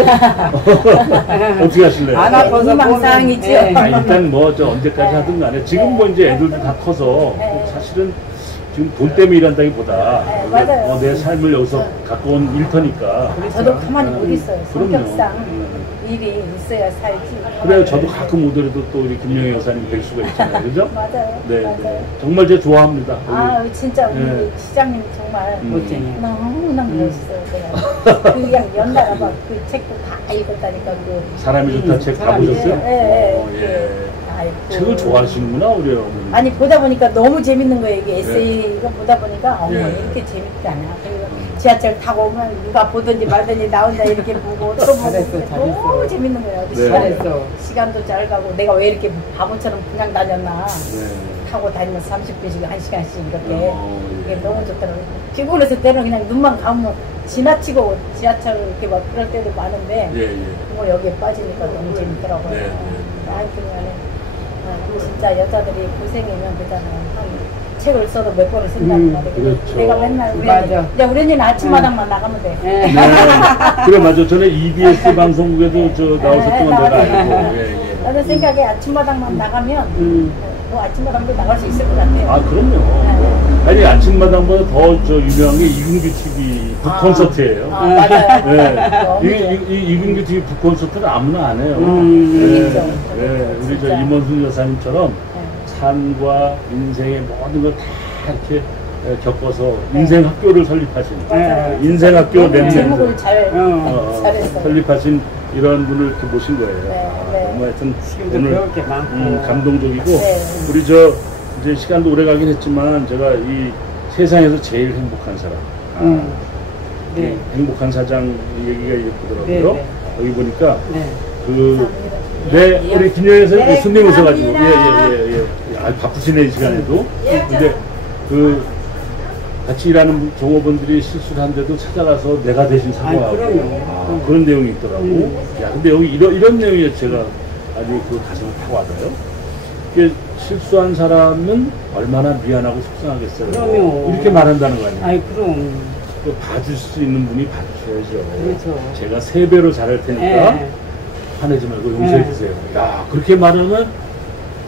어떻게 하실래요? 안 아파서 희망사항이지요. 보면, 아, 일단 뭐 저 언제까지 네. 하든 간에 지금 뭐 이제 애들도 다 커서 네. 사실은 지금 돈 때문에 일한다기보다 네, 맞아요. 내 삶을 여기서 갖고 온 일터니까. 저도 가만히 못 있어요. 그럼요. 성격상 일이 있어야 살지. 그래요. 저도 가끔 오더라도 또 우리 김영희 여사님 뵐 수가 있잖아요. 그죠? 맞아요. 네, 맞아요. 네. 정말 제가 좋아합니다. 아, 진짜 우리 네. 시장님 정말 멋쟁이. 너무너무 멋있어요. 그냥 그냥 연달아 막 그 책도 다 읽었다니까 그. 사람이 좋다 책 다 보셨어요? 예, 어, 예. 아이고. 책을 좋아하시는구나, 우리 어머니. 아니 보다 보니까 너무 재밌는 거예요. 이게 에세이 이거 보다 보니까 어머 예. 이렇게 재밌지 않아. 그리고 지하철 타고 오면 누가 보든지 말든지 나 혼자 이렇게 보고 또 보고 잘했어, 이렇게 잘했어. 너무 재밌는 거예요. 네. 잘했어. 시간도 잘 가고 내가 왜 이렇게 바보처럼 그냥 다녔나. 네. 타고 다니면서 30분씩 1시간씩 이렇게 예. 이게 너무 좋더라고요. 피곤해서 때는 그냥 눈만 감으면 지나치고 지하철 이렇게 막 그럴 때도 많은데 예, 예. 뭐 여기에 빠지니까 너무 재밌더라고요. 네, 네. 하여튼 간에 진짜 여자들이 고생이면 되잖아요. 한 책을 써도 몇 권을 쓴다는 말이에요. 그렇죠. 내가 맨날 우리 맞아. 언니, 이제 우리 언니는 아침마당만 나가면 돼. 예. 네. 그래, 맞아. 전에 EBS 방송국에도 저 나오셨던 건 내가 나가요. 알고. 예, 예. 나는 생각에 아침마당만 나가면 뭐 아침마당도 나갈 수 있을 것 같아요. 아, 그럼요. 아니, 아침마당보다 더 저 유명한 게 이근규 TV 북콘서트예요. 아, 맞아요. 네. 이근규 TV 북콘서트는 아무나 안 해요. 그렇죠. 네. 우리 저 진짜. 임원순 여사님처럼 네. 삶과 인생의 모든 걸 다 이렇게 겪어서 인생 학교를 설립하신 맞아요. 인생 학교 랩런트 제목을 잘했어. 설립하신 이런 분을 이렇게 모신 거예요. 네, 네. 너무 하여튼 지금도 오늘 배울 게 많고. 감동적이고 네. 우리 저 이제 시간도 오래 가긴 했지만 제가 이 세상에서 제일 행복한 사람 네. 행복한 사장 얘기가 예쁘더라고요. 네, 네. 여기 보니까 네. 네, 우리 김영희에서 네, 손님 오셔가지고 감사합니다. 예. 아, 바쁘시네 이 시간에도. 근데 그 같이 일하는 종업원들이 실수를 한데도 찾아가서 내가 대신 사과하고 그럼요. 그런 내용이 있더라고. 야, 근데 여기 이런 내용이 제가 아주 그 가슴을 타고 와닿아요. 이게 실수한 사람은 얼마나 미안하고 속상하겠어요. 그럼요. 이렇게 말한다는 거 아니에요. 아이, 그럼. 또 봐줄 수 있는 분이 봐주셔야죠. 그렇죠. 제가 3배로 잘할 테니까 예. 화내지 말고 용서해 주세요. 야, 그렇게 말하면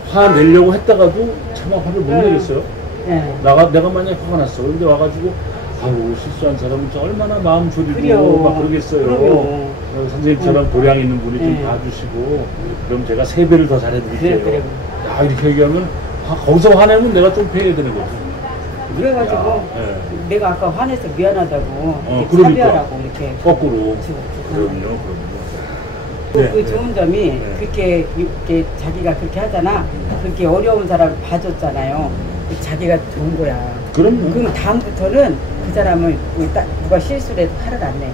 화내려고 했다가도 차마 화를 못 내겠어요. 예. 내가 만약에 화가 났어. 그런데 와가지고 아유, 실수한 사람은 진짜 얼마나 마음 졸이고 그래요. 막 그러겠어요. 그럼요. 선생님처럼 도량 있는 분이 좀 네. 봐주시고 그럼 제가 3배를 더 잘해드릴게요. 그래. 야, 이렇게 얘기하면 거기서 화내면 내가 좀 패해야 되는 거죠. 그래가지고 야, 예. 내가 아까 화내서 미안하다고 이렇게 그러니까. 차별하고 이렇게 거꾸로. 그렇죠. 그럼요. 그 좋은 점이 네. 그렇게 자기가 그렇게 하잖아. 그렇게 어려운 사람을 봐줬잖아요. 자기가 좋은 거야. 그럼요. 그럼 다음부터는 그 사람을 누가 실수를 해도 화를 안 내.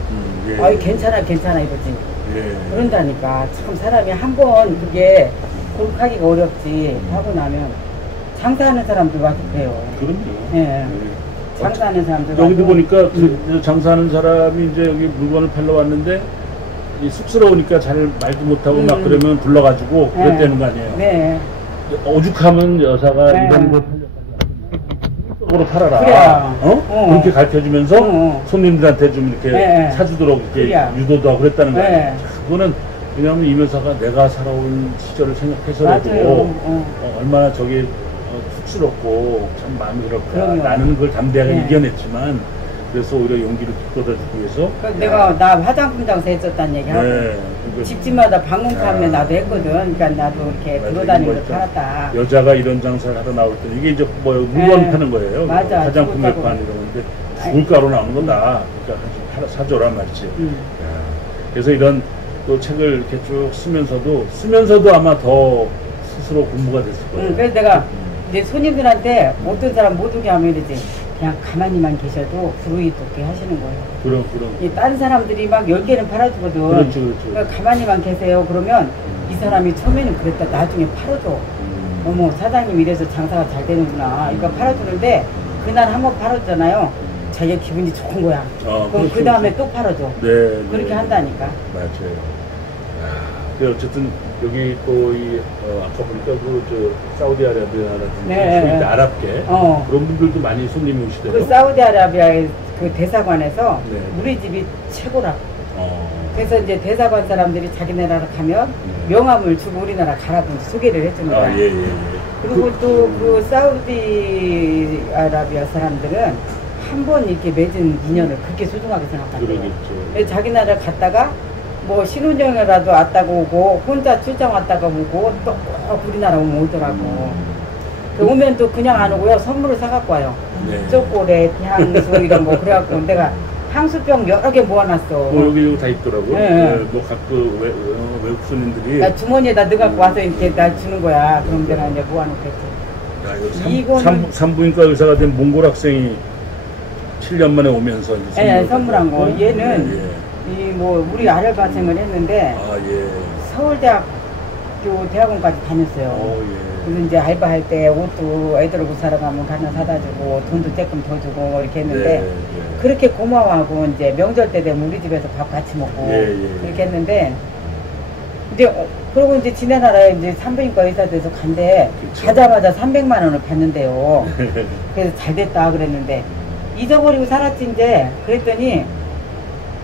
예. 아이 괜찮아 이러지. 예. 그런다니까 참 사람이 한 번 그게 고백하기가 어렵지 하고 나면 장사하는 사람들 와도 그래요. 그럼요. 예. 장사하는 사람들 여기도 와도. 보니까 그 장사하는 사람이 이제 여기 물건을 팔러 왔는데 이 쑥스러우니까 잘 말도 못하고 막 그러면 불러가지고 네. 그랬다는 거 아니에요. 네. 오죽하면 여사가 네. 이런 거 으로 팔아라. 그래요. 그렇게 가르쳐주면서 손님들한테 좀 이렇게 네. 사주도록 이렇게 그래요. 유도도 하고 그랬다는 거예요. 네. 그거는 왜냐하면 임 여사가 내가 살아온 시절을 생각해서라도 맞아요. 얼마나 저게 쑥스럽고 참 마음이 그렇다. 그럼요. 나는 그걸 담대하게 네. 이겨냈지만 그래서 오히려 용기를 북돋아주기 위해서 내가 나 화장품 장사 했었다는 얘기하고 네. 집집마다 방문 판매 야. 나도 했거든. 그러니까 나도 이렇게 맞아, 들어다니면서 이거 있죠. 팔았다. 여자가 이런 장사를 하러 나올 때 이게 이제 뭐 물건 네. 파는 거예요. 맞아. 화장품 죽을 매판 가루. 이런 건데 죽을 가루 나오는 건다. 그러니까 사줘란 말이지. 야, 그래서 이런 또 책을 이렇게 쭉 쓰면서도 아마 더 스스로 공부가 됐을 거예요. 그래서 내가 이제 손님들한테 어떤 사람 못 오게 하면 이러지. 그냥 가만히만 계셔도 불우이 돋게 하시는 거예요. 그럼. 이 딴 사람들이 막 10개는 팔아주거든. 그렇죠. 그러니까 가만히만 계세요. 그러면 이 사람이 처음에는 그랬다. 나중에 팔아줘. 어머, 사장님 이래서 장사가 잘 되는구나. 그러니까 팔아주는데 그날 한번 팔아주잖아요. 자기가 기분이 좋은 거야. 그럼 그렇죠. 그 다음에 또 팔아줘. 네. 그렇게 한다니까. 맞아요. 어쨌든 여기 또 이 아까 보니까 그 사우디아라비아라든지 네. 소위 아랍계 그런 분들도 많이 손님이 오시대요. 그 사우디아라비아의 그 대사관에서 네. 우리 집이 최고라고. 그래서 이제 대사관 사람들이 자기네 나라 가면 네. 명함을 주고 우리나라 가라고 소개를 해주는 거야. 예. 그리고 또 그 사우디아라비아 사람들은 한 번 이렇게 맺은 인연을 그렇게 소중하게 생각한대요. 그러겠죠. 그래서 자기 나라 갔다가 뭐 신혼여행이라도 왔다고 오고 혼자 출장 왔다가 오고 또 꼭 우리나라 오면 오더라고. 그 오면 또 그냥 안 오고요. 선물을 사갖고 와요. 네. 초콜릿, 향수 이런 거. 그래갖고 내가 향수병 여러 개 모아놨어. 여기 다 있더라고요. 네. 뭐 각그 외국 손님들이 나 주머니에다 넣어갖고 와서 이렇게 날 주는 거야. 그럼 내가 이제 모아놓겠지. 이거는- 산부인과 의사가 된 몽골 학생이 7년 만에 오면서 이제 예, 선물한 거. 받았고. 얘는 예. 이 뭐 우리 알바생을 했는데 예. 서울대학교 대학원까지 다녔어요. 예. 그래서 이제 알바할 때 옷도 애들 옷 사러 가면 하나 사다 주고 돈도 조금 더 주고 이렇게 했는데 예. 그렇게 고마워하고 이제 명절 때 되면 우리 집에서 밥 같이 먹고 예. 그렇게 했는데 이제 그러고 이제 지네 나라에 이제 산부인과 의사 돼서 간대. 그쵸. 가자마자 300만 원을 받는데요. 그래서 잘 됐다 그랬는데 잊어버리고 살았지 이제. 그랬더니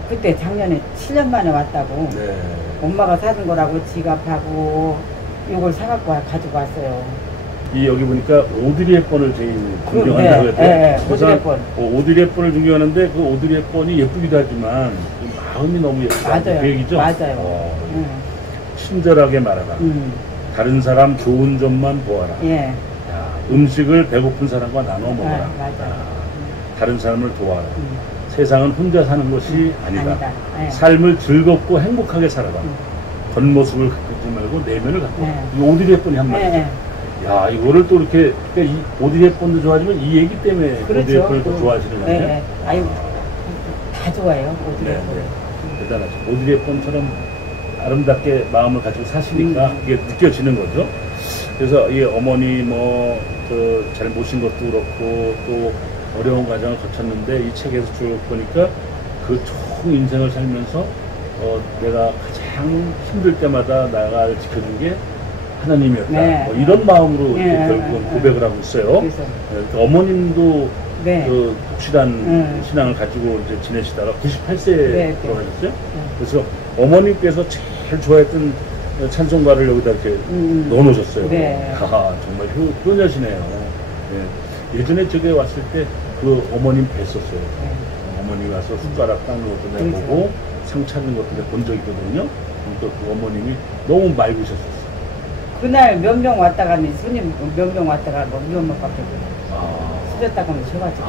그때 작년에 7년 만에 왔다고. 네. 엄마가 사준 거라고 지갑하고 요걸 사갖고 가지고 왔어요. 이 여기 보니까 오드리 헵번을 제일 존경한다고 네, 했대요. 네, 그래서 오드리 헵번. 오드리 헵번을 존경하는데 그 오드리 헵번이 예쁘기도 하지만 그 마음이 너무 예쁘다. 맞아요. 그 얘기죠? 맞아요. 친절하게 말하라. 다른 사람 좋은 점만 보아라. 예. 음식을 배고픈 사람과 나눠 먹어라. 맞아요. 다른 사람을 도와라. 세상은 혼자 사는 것이 아니다. 예. 삶을 즐겁고 행복하게 살아라. 겉모습을 갖지 말고 내면을 갖고. 네. 이 오드리 헵번이 한 말이에요. 예. 야, 이거를 또 이렇게, 그러니까 이 오드리 헵번도 좋아하지만 이 얘기 때문에 오드리 그렇죠. 헵번을 또 좋아하시는 거예요. 네. 아유, 다 좋아요. 오드리 네, 헵번. 네. 대단하죠. 오드리 헵번처럼 아름답게 마음을 가지고 사시니까 그게 느껴지는 거죠. 그래서 이 어머니 뭐, 잘 모신 것도 그렇고 또 어려운 과정을 거쳤는데 이 책에서 쭉 보니까 그 총 인생을 살면서 내가 가장 힘들 때마다 나를 지켜준 게 하나님이었다. 네. 뭐 이런 마음으로 이렇게 네. 결국은 고백을 하고 있어요. 그래서. 그러니까 어머님도 네. 그 독실한 신앙을 가지고 이제 지내시다가 98세에 네. 돌아가셨어요. 그래서 어머님께서 제일 좋아했던 찬송가를 여기다 이렇게 넣어놓으셨어요. 네. 정말 효녀시네요. 네. 예전에 저기 왔을 때 그 어머님 뵀었어요. 어머니 와서 숟가락 닦는 것도 내가 그렇죠. 보고 상 차는 것도 내가 본 적이 있거든요. 그러니까 그 어머님이 너무 맑으셨었어요. 그날 몇 명 왔다 가니 손님 몇 명 왔다 가고 몇 명밖에 수저다가 하면 셔가지고.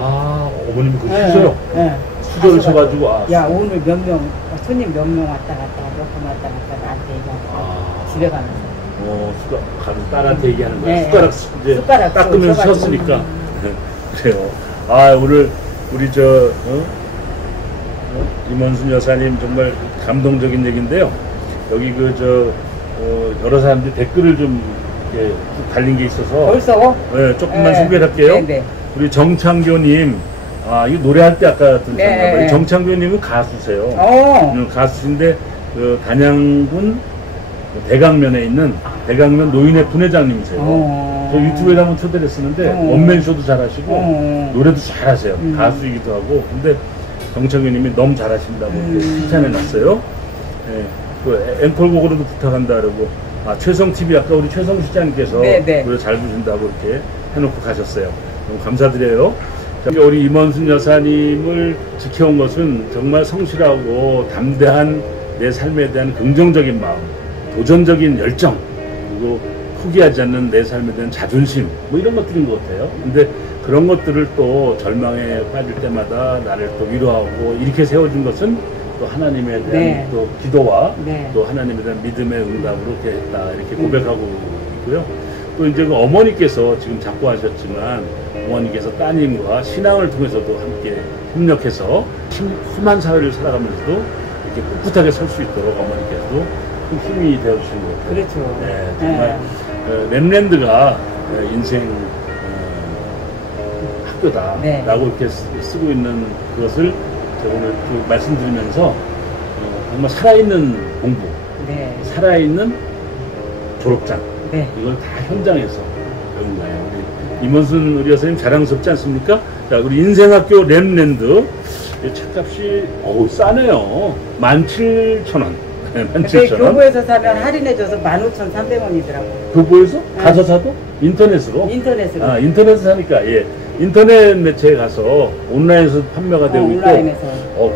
어머님이 그거 쓰셔요? 네. 수저를 쳐가지고, 야, 오늘 몇 명, 손님 몇 명 왔다 갔다, 몇 분 왔다 갔다 나한테 얘기하고 집에 가면서. 가면 딸한테 얘기하는 거야. 네. 숟가락 이제 숟가락 닦으면서 줘, 쉬었으니까. 그래요. 오늘 우리 임원순 여사님 정말 감동적인 얘기인데요. 여기 여러 사람들이 댓글을 좀 이렇게 쭉 달린 게 있어서 벌써? 네, 조금만 네. 소개를 할게요. 네. 우리 정창교님, 아, 이 노래할 때 아까 들었잖아요. 네. 정창규님은 가수세요. 어. 가수인데 그 단양군 대강면에 있는 대강면 노인회 분회장님이세요. 저 유튜브에 한번 초대를 했었는데 원맨쇼도 잘하시고 노래도 잘하세요. 가수이기도 하고. 근데 정창규님이 너무 잘하신다고 이렇게 칭찬해놨어요. 예, 그 앵콜곡으로도 부탁한다 그러고 최성TV 아까 우리 최성 시장님께서 네. 노래 잘 부른다고 이렇게 해놓고 가셨어요. 너무 감사드려요. 자, 우리 임원순 여사님을 지켜온 것은 정말 성실하고 담대한 내 삶에 대한 긍정적인 마음, 도전적인 열정, 그리고 포기하지 않는 내 삶에 대한 자존심, 뭐 이런 것들인 것 같아요. 근데 그런 것들을 또 절망에 빠질 때마다 나를 또 위로하고 이렇게 세워준 것은 또 하나님에 대한 네. 또 기도와 네. 또 하나님에 대한 믿음의 응답으로 이렇게 했다 이렇게 고백하고 있고요. 또 이제 그 어머니께서 지금 자꾸 하셨지만 어머니께서 따님과 신앙을 통해서도 함께 협력해서 험한 사회를 살아가면서도 이렇게 꿋꿋하게 설 수 있도록 어머니께서도 큰 힘이 되어주신 것 같아요. 그렇죠. 네, 정말 랩랜드가 인생 학교다라고 네. 이렇게 쓰고 있는 그것을 제가 오늘 그 말씀드리면서 정말 살아있는 공부, 네. 살아있는 졸업장, 네. 이걸 다 현장에서 배운 거예요. 우리 임원순 우리 여사님 자랑스럽지 않습니까? 자, 우리 인생학교 랩랜드 책값이 싸네요. 17,000원. 근데 17,000원. 교보에서 사면 할인해줘서 15,300원이더라고. 교보에서? 네. 가서 사도? 인터넷으로? 인터넷으로. 아, 인터넷에서 사니까, 예. 인터넷 매체에 가서 온라인에서 판매가 되고 있고, 온라인에서.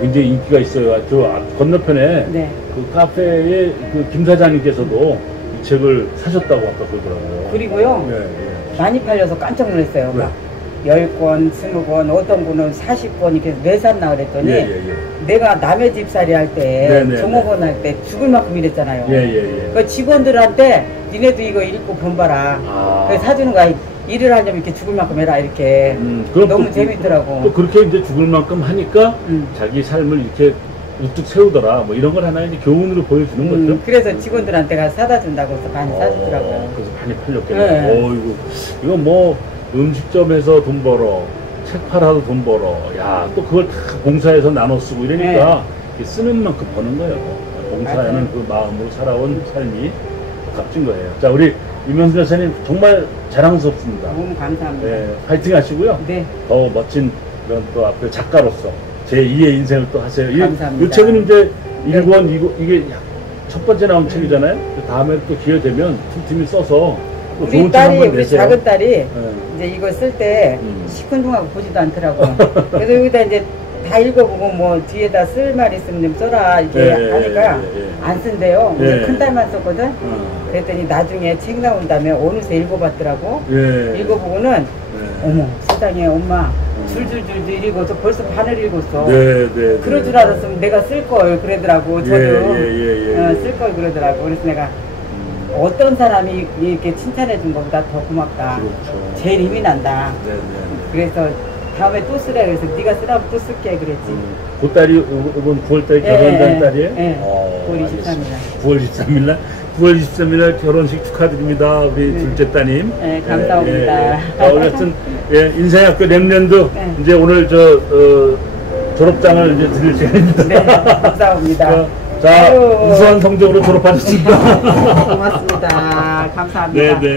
굉장히 인기가 있어요. 저 건너편에 네. 그 카페에 그 김 사장님께서도 이 책을 사셨다고 아까 그러더라고요. 그리고요. 예, 예. 많이 팔려서 깜짝 놀랐어요. 네. 막 10권, 20권, 어떤 분은 40권 이렇게 왜 샀나 그랬더니 예. 내가 남의 집살이 할 때, 네. 종업원 할 때 죽을 만큼 일했잖아요. 예. 그 직원들한테 니네도 이거 읽고 본 봐라. 그래서 사주는 거야. 일을 하려면 이렇게 죽을 만큼 해라 이렇게. 그럼 너무 또, 재밌더라고. 또 그렇게 이제 죽을 만큼 하니까 자기 삶을 이렇게 우뚝 세우더라. 뭐 이런 걸 하나의 이제 교훈으로 보여주는 거죠. 그래서 직원들한테 가서 사다 준다고 해서 많이 사주더라고요. 그래서 많이 팔렸겠네요. 네. 이거 뭐 음식점에서 돈 벌어, 책 팔아도 돈 벌어. 야, 또 그걸 다 봉사해서 나눠 쓰고 이러니까 이게 쓰는 만큼 버는 거예요. 봉사하는 맞아요. 그 마음으로 살아온 삶이 값진 거예요. 자, 우리 임영순 여사님 정말 자랑스럽습니다. 너무 감사합니다. 네, 파이팅 하시고요. 네. 더 멋진 그런 또 앞으로 작가로서 제2의 인생을 또 하세요. 감사합니다. 이 책은 이제 1권, 이게 첫 번째 나온 책이잖아요. 그 다음에 또 기회 되면 팀이 써서 또 좋은 우리 책 한번 딸이, 우리 내세요. 작은 딸이 네. 이제 이거 쓸 때 음. 시큰둥하고 보지도 않더라고. 그래서 여기다 이제 다 읽어보고 뭐 뒤에다 쓸 말 있으면 좀 써라 이렇게 하니까 안 쓴대요. 예. 큰 딸만 썼거든. 그랬더니 나중에 책 나온 다음에 어느새 읽어봤더라고. 읽어보고는 어머 세상에 엄마 줄줄줄줄 읽어서 벌써 반을 읽었어. 그럴 줄 알았으면 내가 쓸 걸 그러더라고. 저도 쓸 걸 그러더라고. 그래서 내가 어떤 사람이 이렇게 칭찬해 준 것보다 더 고맙다. 그렇죠. 제일 힘이 난다. 그래서 다음에 또 쓰라 그래서 네가 쓰라고 또 쓸게 그랬지. 그 딸이 이번 9월달에 결혼한다는 딸이에요? 네. 9월 23일. 9월 23일 날 9월 23일 날 결혼식 축하드립니다. 우리 둘째 따님. 네, 감사합니다. 오늘 하여튼 인생학교 랩랜드 이제 오늘 졸업장을 이제 드릴 시간입니다. 네, 감사합니다. 자, 우수한 성적으로 졸업하셨습니다. 고맙습니다. 감사합니다. 네.